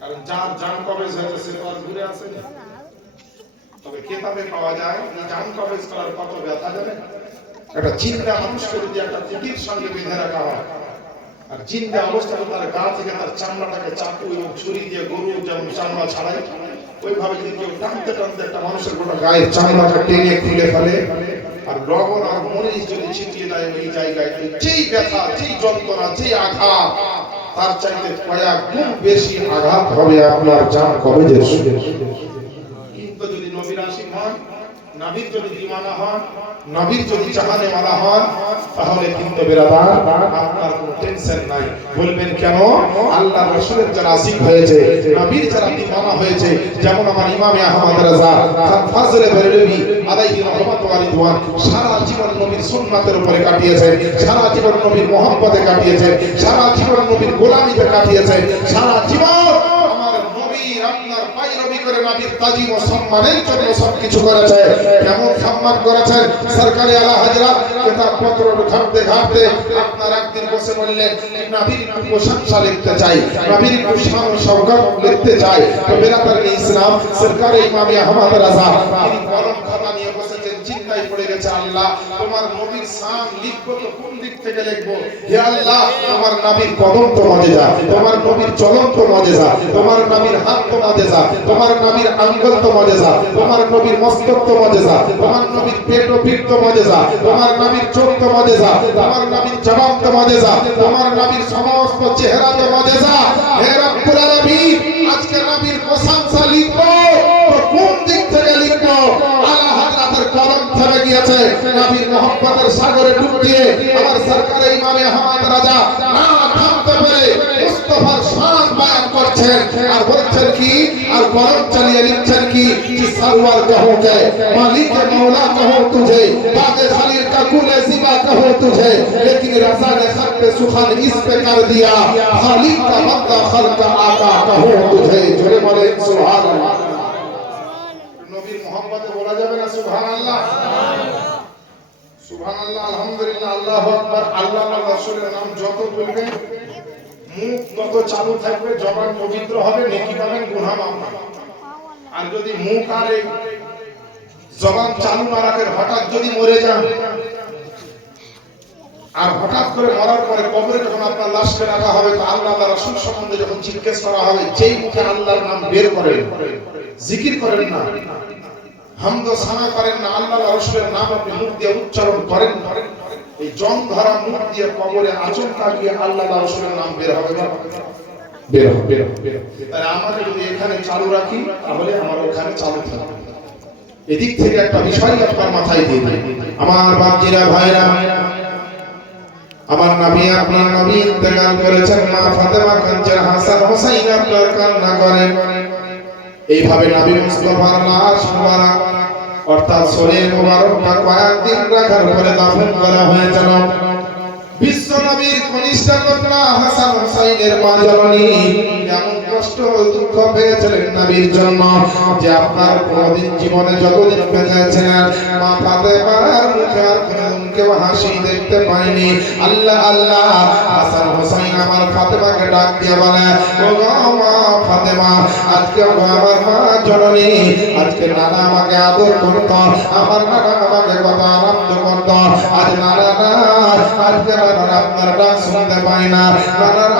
কারণ যার জান কবজ হয়েছে সে তো আর ঘুরে আসে না তবে কিতাবে পাওয়া যায় এই জান কবজ করার কত ব্যথা জানেন একটা জিন্দা মানুষকে যদি একটা কুটির সঙ্গে বেঁধে রাখা হয় আর জিন্দা অবস্থায় তার গা থেকে তার চামড়াটাকে চাকু এবং ছুরি দিয়ে গরু যেমন চামড়া ছাড়াই ওইভাবে যদি কেউ টানতে টানতে একটা মানুষের গোটা গায়ের চামড়াটা টেনে খুলে ফেলে আর লবণ আর মরিচ যদি ছিটিয়ে দেয় ওই জায়গায় যেই ব্যথা যেই যন্ত্রণা যেই আঘাত তার চাইতে কয়েক গুণ বেশি আঘাত হবে আপনার জান কবজের কিন্তু যদি নবীর আশিক হন নবীর যদি দিওয়ানা হন নবীর যদি চাহানে वाला হন তাহলে কিন্তু বেরাদার আপনার কোনো টেনশন নাই বলবেন কেন আল্লাহর রাসূলের যারা আশিক হয়েছে নবীর যারা দিওয়ানা হয়েছে যেমন আমার ইমাম আহমদ রাজা খান ফাজলে বেরেলভী আলাইহি রহমাত ওয়া রিদওয়ান সারা জীবন নবীর সুন্নাতের উপরে কাটিয়েছেন সারা জীবন নবীর মহব্বতে কাটিয়েছেন সারা জীবন নবীর গোলামিতে কাটিয়েছেন সারা জীবন আপনার পায়রবি করে নবীর তাজিম ও সম্মানের জন্য সবকিছু করেছে কেমন সম্মান করেছেন সরকারি আলা হযরত কিতাব পত্র ঘাটতে ঘাটতে আপনার একদিন বসে বললেন নবীর প্রশংসা লিখতে চাই নবীর শান ও শওকত লিখতে চাই তো বেরাদার ইসলাম সরকারি ইমাম আহমদ রাজা তিনি কলম খাতা নিয়ে বসেছেন চিন্তায় পড়ে গেছে আল্লাহ তোমার নবীর শান লিখবো তো কোন দিক থেকে লিখবো, হে আল্লাহ তোমার নবীর কদম তো মুজিজা, তোমার নবীর চলন তো মুজিজা, তোমার নবীর হাত তো মুজিজা, তোমার নবীর আঙ্গুল তো মুজিজা, তোমার নবীর মস্তক তো মুজিজা, তোমার নবীর পেট ও পিঠ তো মুজিজা, তোমার নবীর চোখ তো মুজিজা, তোমার নবীর জবাব তো মুজিজা, তোমার নবীর সমস্ত চেহারা তো মুজিজা। হে রব্বুল আলামিন, আজকে নবীর প্রশংসা লিখবো তো কোন দিক থেকে লিখবো? আলা হযরতের কলম থেমে গিয়েছে, নবীর মুহাব্বতের সাগরে ডুব দিয়ে আমার সরকার ইমামে আহমদ রাজা না থামতে পেরে মুস্তাফার শান বয়ান করছেন আর বলছেন কি, আর কলম চালিয়ে লিখছেন কি, कि सरवर कहो के मालिक मौला कहो तुझे, बागे खलील का कुल ज़िबा कहो तुझे, लेकिन रज़ा ने खत पे सुखन इस पे कर दिया, खालिक का बंदा खल्क का आका कहो तुझे। जोरे बोले सुभान अल्लाह। नबी मोहम्मद बोला जाবে না সুবহানাল্লাহ? সুবহানাল্লাহ, আলহামদুলিল্লাহ, আল্লাহু আকবার। আল্লাহ আর রাসূলের নাম যত বলবেন মুখ তত চালু থাকবে, জবান পবিত্র হবে, নেকি পাবেন, গুনাহ মাফ হবে। আর যদি মুখ আর এই জবান চালু না রাখে, হঠাৎ যদি মরে যান আর হঠাৎ করে মরার পরে কবরে যখন আপনার লাশকে রাখা হবে, তো আল্লাহ তাআলা রাসূল সম্বন্ধে যখন জিজ্ঞেস করা হবে, যেই মুখে আল্লাহর নাম বের করেন, জিকির করেন না, হামদ ও সানা করেন না, আল্লাহ রাসূলের নাম আপনি মুখ দিয়ে উচ্চারণ করেন, এই জন ধরা মুখ দিয়ে কবরে আচমকা গিয়ে আল্লাহ রাসূলের নাম বের হবে না? বের হবে। আর আমাদের যদি এখানে চালু রাখি, তাহলে আমার ওখানে চালু থাকবে। এদিক থেকে একটা বিষয় আপনার মাথায় দিয়ে দিই, আমার বাপজিরা ভাইরা, আমার নবী, আপনার নবী ইন্তেকাল করেছেন, মা ফাতেমা কাঁদছেন, হাসান হোসেন আপনার কান্না করেন। এইভাবে নবী মুস্তাফার লাশ মুবারক অর্থাৎ শরীর মুবারকটা কয়েকদিন রাখার পরে দাফন করা হয়েছিল। বিশ্ব নবীর কনিষ্ঠ কন্যা হাসান হোসেনের মা জননী এমন কষ্ট ও দুঃখ পেয়েছিলেন নবীর জন্য, যে আপনার কোনদিন জীবনে যতদিন বেঁচে ছিলেন মা ফাতেমার মুখে আর কোনদিন কেউ হাসি দেখতে পায়নি। আল্লাহ আল্লাহ, হাসান হোসেন আমার ফাতেমাকে ডাক দিয়ে বলে, ও মা ফাতেমা, আজকে আমার মা জননী, আজকে নানা আমাকে আদর করত, আমার নানা আমাকে কত আনন্দ করত, আজ নানা না, আজকে আপনার ডাক শুনতে পাই না,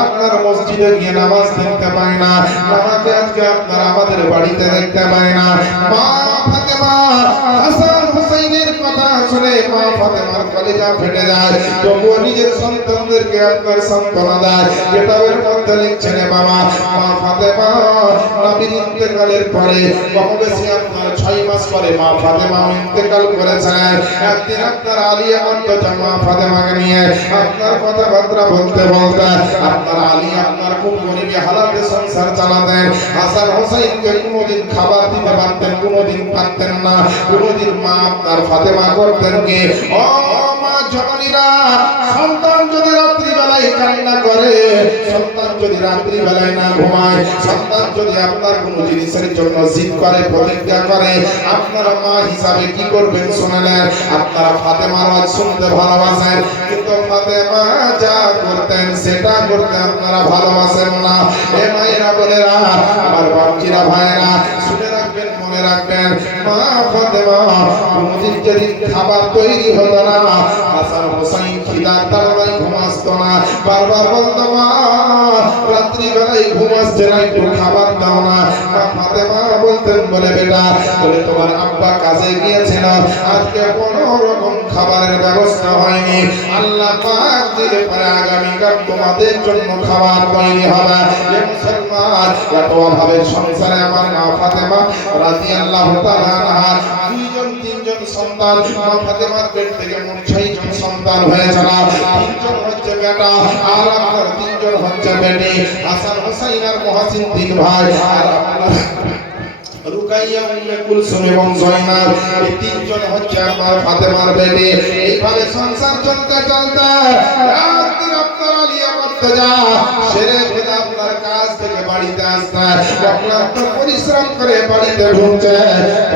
আপনার মসজিদে গিয়ে নামাজ দেখতে পাই না, নামাজে আজকে আপনার আমাদের বাড়িতে দেখতে পাই না। মা ফাতেমা হাসান হোসেনের কথা শুনে মা ফাতেমার কলিজা ফেটে যায়, তবুও নিজের সন্তানদেরকে আপনার সান্ত্বনা দেয়। কিতাবের মধ্যে লিখছেন, বাবা মা ফাতেমা নবীর ইন্তেকালের পরে কম বেশি আপনার 6 মাস পরে মা ফাতেমা ইন্তেকাল করেছেন। একদিন আপনার আলিয়া মন্ত্র মা ফাতেমাকে নিয়ে আপনার কথাবার্তা বলতে বলতে আপনার আলী আপনার খুব গরিবী হালাতে সংসার চালাতেন। হাসান হোসেনকে কোনোদিন খাবার দিতে পারতেন, কোনোদিন পারতেন না, কোনোদিন মা আপনার ফাতেমা করতেন কি, ও মা জননীরা, সন্তান যদি রাত্রি বেলায় কান্না করে, সন্তান যদি রাত্রি বেলায় না ঘুমায়, সন্তান যদি আপনার কোনো জিনিসের জন্য জিদ করে, প্রতিজ্ঞা করে, আপনারা মা হিসাবে কি করবেন শুনলেন? আপনারা ফাতেমার আওয়াজ শুনতে ভালোবাসেন, কিন্তু ফাতেমা যা করতেন সেটা করতে আপনারা ভালোবাসেন না। এ মায়েরা বোনেরা, আমার বাপজিরা ভাইরা, শুনে রাখবেন, মনে রাখবেন, মা ফাতেমা কোনদিন যেদিন খাবার তৈরি হতো না, হাসান হোসেন খিদার তাড়নায় ঘুমাতো না, বারবার বলতো, মা রাত্রি বেলায় ঘুমাচ্ছে না, একটু খাবার দাও না। মা ফাতেমা বলতেন, বলে বেটা, বলে তোমার আব্বা কাজে গিয়েছিল, আজকে কোনো রকম খাবারের ব্যবস্থা হয়নি, আল্লাহ পাক দিলে পরে আগামীকাল তোমাদের জন্য খাবার তৈরি হবে। এ মুসলমান, এত অভাবের সংসারে আমার মা ফাতেমা রাদিয়াল্লাহু তাআলা আনহা 2 জন 3 জন সন্তান, মা ফাতেমার পেট থেকে মোট 6 জন সন্তান হয়েছিল। 3 জন হচ্ছে বেটা আর আপনার 3 জন হচ্ছে বেটি, হাসান হোসেন আর মহসিন 3 ভাই, আর আপনার রুকাইয়া, উম্মে কুলসুম এবং জয়নাব, এই 3 জন হচ্ছে আমার ফাতেমার বেটি। এইভাবে সংসার চলতে চলতে একদিন আপনার আলিয়া করতে যা সেরে ফেলে আপনার কাজ থেকে বাড়িতে আসতে অক্লান্ত পরিশ্রম করে বাড়িতে ঢুকছে,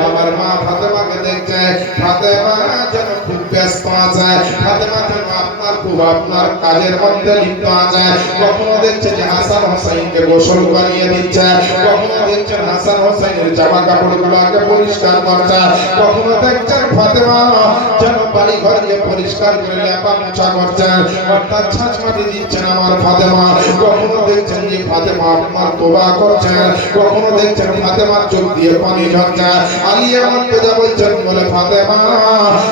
আমার মা ফাতেমাকে দেখছে, ফাতেমা যেন খুব ব্যস্ত আছে, ফাতেমা যেন আপনার খুব আপনার কাজের মধ্যে লিপ্ত আছে। কখনো দেখছে যে হাসান হোসেনকে গোসল করিয়ে দিচ্ছে, কখনো দেখছেন হাসান হোসেনের জামা কাপড়গুলোকে পরিষ্কার করছে, কখনো দেখছেন ফাতেমা যেন বাড়ি ঘরকে পরিষ্কার করে লেপা মোছা করছেন, অর্থাৎ ছাঁচ মাটি দিচ্ছেন আমার ফাতেমা। কখনো দেখছেন যে ফাতেমা আপনার তোবা করছেন, কখনো দেখছেন ফাতেমার চোখ দিয়ে পানি ঝরছে। আলিয়া মুর্তজা বলছেন বলে ফাতেমা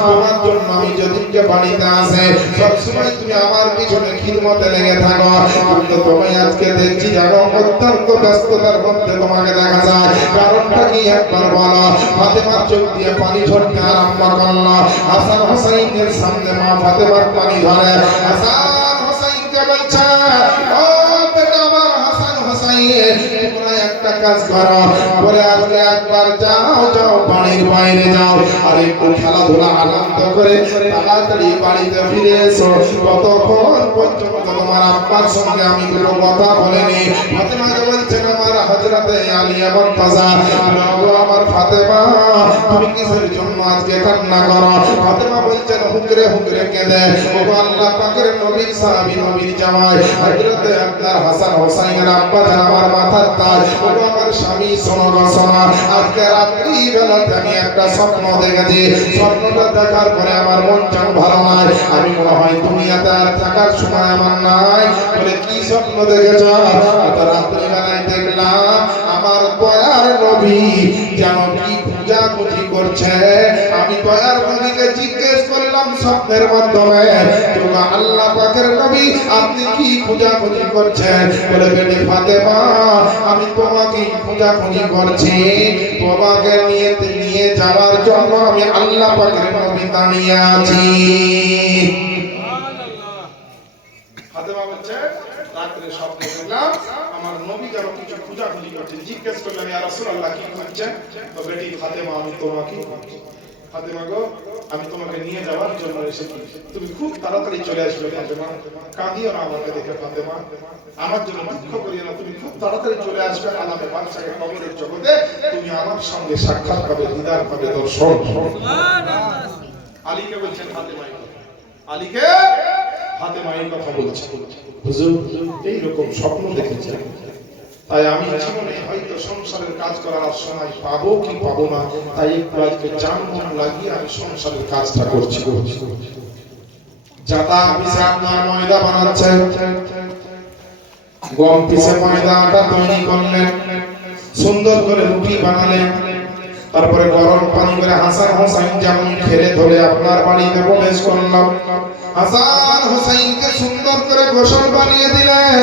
তোমার জন্য আমি যেদিনকে বাড়িতে আসে সবসময় তুমি আমার পিছনে খিদমতে লেগে থাকো, কিন্তু তোমায় আজকে দেখছি জানো অত্যন্ত ব্যস্ততার মধ্যে তোমাকে দেখা যায়, কারণটা কি একবার বলো। ফাতেমার চোখ দিয়ে পানি ঝরতে আরম্ভ করলো। হাসান হোসেনের সামনে মা ফাতেমার পানি ধরে হাসান হোসেনকে বলছে ও বেটা আমার হাসান হোসেন তোমরা একটা কাজ করো, বলে আজকে একবার যাও যাও বাড়ির বাইরে যাও আর একটু খেলাধুলা আনন্দ করে তাড়াতাড়ি বাড়িতে ফিরে এসো, ততক্ষণ পর্যন্ত তোমার আব্বার সঙ্গে আমি কোনো কথা বলিনি। ফাতেমাকে বলছেন আমার হযরতে আলিয়া মুর্তজা আমার ফাতেমা তুমি কিসের জন্য আজকে কান্না করো? ফাতেমা বলছেন হুকরে হুকরে কেঁদে ও আল্লাহ পাকের নবীর সাহাবী নবীর জামাই হযরতে আপনার হাসান হোসেনের আব্বা জান আমার মাথার তাজ ও আমার স্বামী শোনো গো শোনো, আজকে রাত্রি বেলাতে আমি একটা স্বপ্ন দেখেছি, স্বপ্নটা দেখার পরে আমার মন যেন ভালো নাই, আমি মনে হয় দুনিয়াতে আর থাকার সময় আমার নাই। বলে কি স্বপ্ন দেখেছ? রাত্রি বেলায় দেখলাম আমার দয়ার নবী যেন কি পূজাপুজি করছে। আমি দয়ার নবীকে জিজ্ঞেস করলাম স্বপ্নের মাধ্যমে আল্লাহ পাকের নবী আপনি কি পূজাপুজি করছেন? বলে বেটি ফাতেমা আমি তোমাকে পূজাপুজি করছি, তোমাকে নিয়ে যাওয়ার জন্য আমি আল্লাহ পাকের নবী দাঁড়িয়ে আছি। ফাতেমা বলছে রাত্রে স্বপ্ন দেখলাম আমার নবী যেন কিছু পূজাপুজি করছে, জিজ্ঞেস করলেন ইয়া রাসূলুল্লাহ কি করছেন? তো বেটি ফাতেমা আমি তোমাকে ফাতেমা গো আমি তোমাকে নিয়ে যাওয়ার জন্য এসেছি, তুমি খুব তাড়াতাড়ি চলে আসবে ফাতেমা, কাঁদিও না আমাকে দেখে ফাতেমা, আমার জন্য দুঃখ করিও না, তুমি খুব তাড়াতাড়ি চলে আসবে আলামে বাদশাকে কবরের জগতে তুমি আমার সঙ্গে সাক্ষাৎ পাবে, দিদার পাবে, দর্শন। আলীকে বলছেন ফাতেমা, আলীকে ফাতেমা এই কথা বলছে হুজুর এইরকম স্বপ্ন দেখেছি, তাই আমি জীবনে হয়তো সংসারের কাজ করার সময় পাবো কি পাবো না, তাই একটু আজকে জান মন লাগিয়ে আমি সংসারের কাজটা করছি। যাতা পিছে আপনার ময়দা বানাচ্ছেন, গম পিছে ময়দাটা তৈরি করলেন, সুন্দর করে রুটি বানালেন, তারপরে গরম পানি করে হাসান হোসেন যেমন খেলে ধরে আপনার বাড়িতে প্রবেশ করলাম। হাসান হোসেনকে সুন্দর করে গোসল বানিয়ে দিলেন,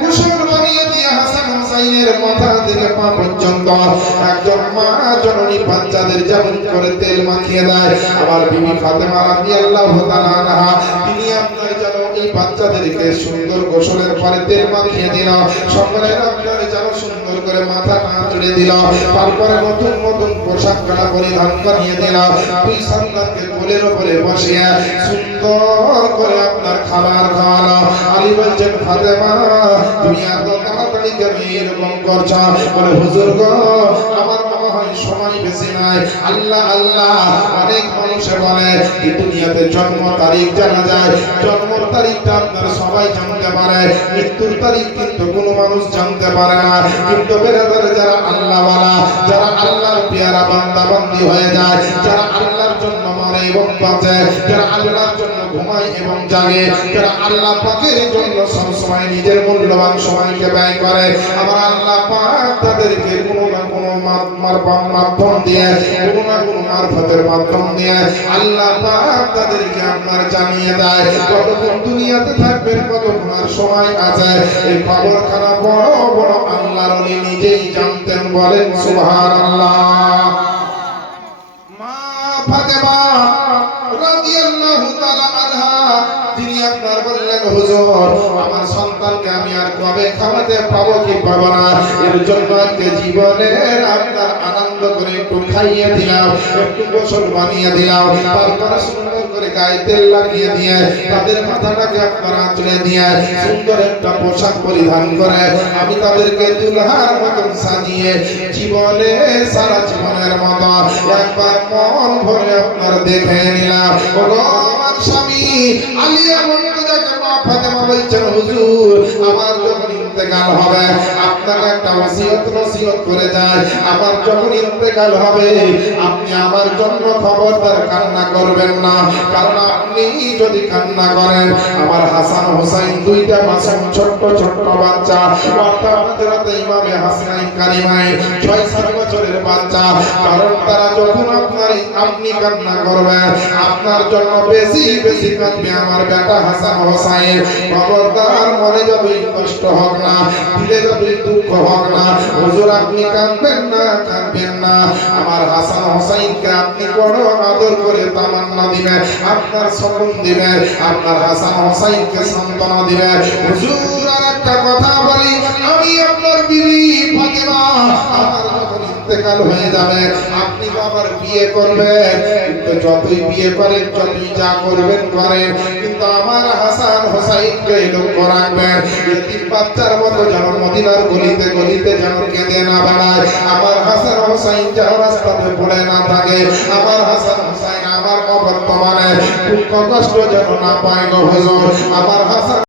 গোসল বানিয়ে দিয়ে হাসান হোসেনের মাথা থেকে পা পর্যন্ত একজন মা জননী বাচ্চাদের যেমন করে তেল মাখিয়ে দেয়, আমার বিবি ফাতেমা রাদিয়াল্লাহু তাআলা আনহা তিনি আপনার যেন এই বাচ্চাদেরকে সুন্দর গোসলের পরে তেল মাখিয়ে দিল, সকালে আপনার যেন সুন্দর করে মাথা চড়ে দিল, তারপরে নতুন নতুন পোশাক কাটা পরিধান করিয়ে দিল, দুই সন্তানকে কোলের উপরে বসিয়ে সুন্দর করে আপনার খাবার খাওয়ানো। আলী বলছেন ফাতেমা তুমি এত তাড়াতাড়ি কেন এরকম করছো? বলে হুজুর গো আমার মনে হয় সময় বেশি নাই। আল্লাহ আল্লাহ অনেক মানুষে বলে এই দুনিয়াতে জন্ম তারিখ জানা যায়, জন্মের তারিখটা আপনারা সবাই জানতে পারে, মৃত্যুর তারিখ কিন্তু কোনো মানুষ জানতে পারে না, কিন্তু বেরাদার যারা আল্লাহওয়ালা, যারা আল্লাহর পেয়ারা বান্দা বান্দি হয়ে যায়, যারা আল্লাহর জন্য মরে এবং বাঁচে, যারা আল্লাহর জন্য ঘুমায় এবং জাগে, যারা আল্লাহ পাকের জন্য সবসময় নিজের মূল্যবান সময়কে ব্যয় করে, আমার আল্লাহ পাক তাদেরকে কোনো না কোনো মাধ্যম দিয়ে, কোনো না কোনো মারফতের মাধ্যম দিয়ে আল্লাহ পাক তাদেরকে আপনার জানিয়ে দেয় কতক্ষণ দুনিয়াতে থাকবেন, কতক্ষণ আর সময় আছে। এই খবরখানা বড় বড় আল্লাহর ওলি নিজেই জানতেন, বলেন সুবহানাল্লাহ। মা ফাতেমা রাদিয়াল্লাহু তাআলা আনহা তিনি আপনার বললেন হুজুর আমার সন্তানকে আমি আর কবে খাওয়াতে পাবো কি পাবো না, এর জন্য আজকে জীবনের আপনার আনন্দ করে একটু খাইয়ে দিলাম, একটু গোসল বানিয়ে দিলাম, তারপরে সুন্দর করে গায়ে তেল লাগিয়ে দিয়ে তাদের মাথাটাকে আপনার আঁচড়ে দিয়ে সুন্দর একটা পোশাক পরিধান করে আমি তাদেরকে দুলহার মতন সাজিয়ে জীবনে সারা জীবনের মতো একবার মন ভরে আপনার দেখে নিলাম। ও আমার স্বামী আলিয়া মুর্তজা ফাতেমা বলছেন হুজুর আমার যখন ইন্তেকাল হবে আপনারা একটা নসিহত করে যায় আমার যখন ইন্তেকাল হবে আপনি আমার জন্য খবরদার কান্না করবেন না কারণ আপনি যদি কান্না করেন আমার হাসান হোসেন দুইটা মাসুম ছোট্ট ছোট্ট বাচ্চা অর্থাৎ হযরত ইমামে হাসানাইন কারিমাইন 6-7 বছরের বাচ্চা কারণ তারা যখন আপনি কান্না করবেন আপনার জন্য বেশি বেশি কাঁদবে আমার বেটা হাসান হোসেন খবরদার মনে যাবে কষ্ট হোক না দিলে যাবে দুঃখ হোক না হুজুর আপনি কাঁদবেন না আমার হাসান হোসেনকে আপনি বড় আদর করে তামান্না দিবেন আপনার সকল দিবেন আপনার হাসান হোসেনকে সান্ত্বনা দিবেন হুজুর আর একটা কথা বলি আমি আপনার বিবি ফাতেমা আমার যখন ইন্তেকাল হয়ে যাবে আপনি তো আবার বিয়ে করবেন কিন্তু যতই বিয়ে করেন যতই যা করবেন করেন কিন্তু আমার হাসান হোসেনকে লক্ষ্য রাখবেন এতিম বাচ্চার মতো যেন মদিনার গলিতে গলিতে যেন কেঁদে না বেড়ায় আমার হাসান হোসেন যেন রাস্তাতে পড়ে না থাকে আমার হাসান হোসেন আমার অবর্তমানে দুঃখ কষ্ট যেন না পায় গো হুজুর আমার হাসান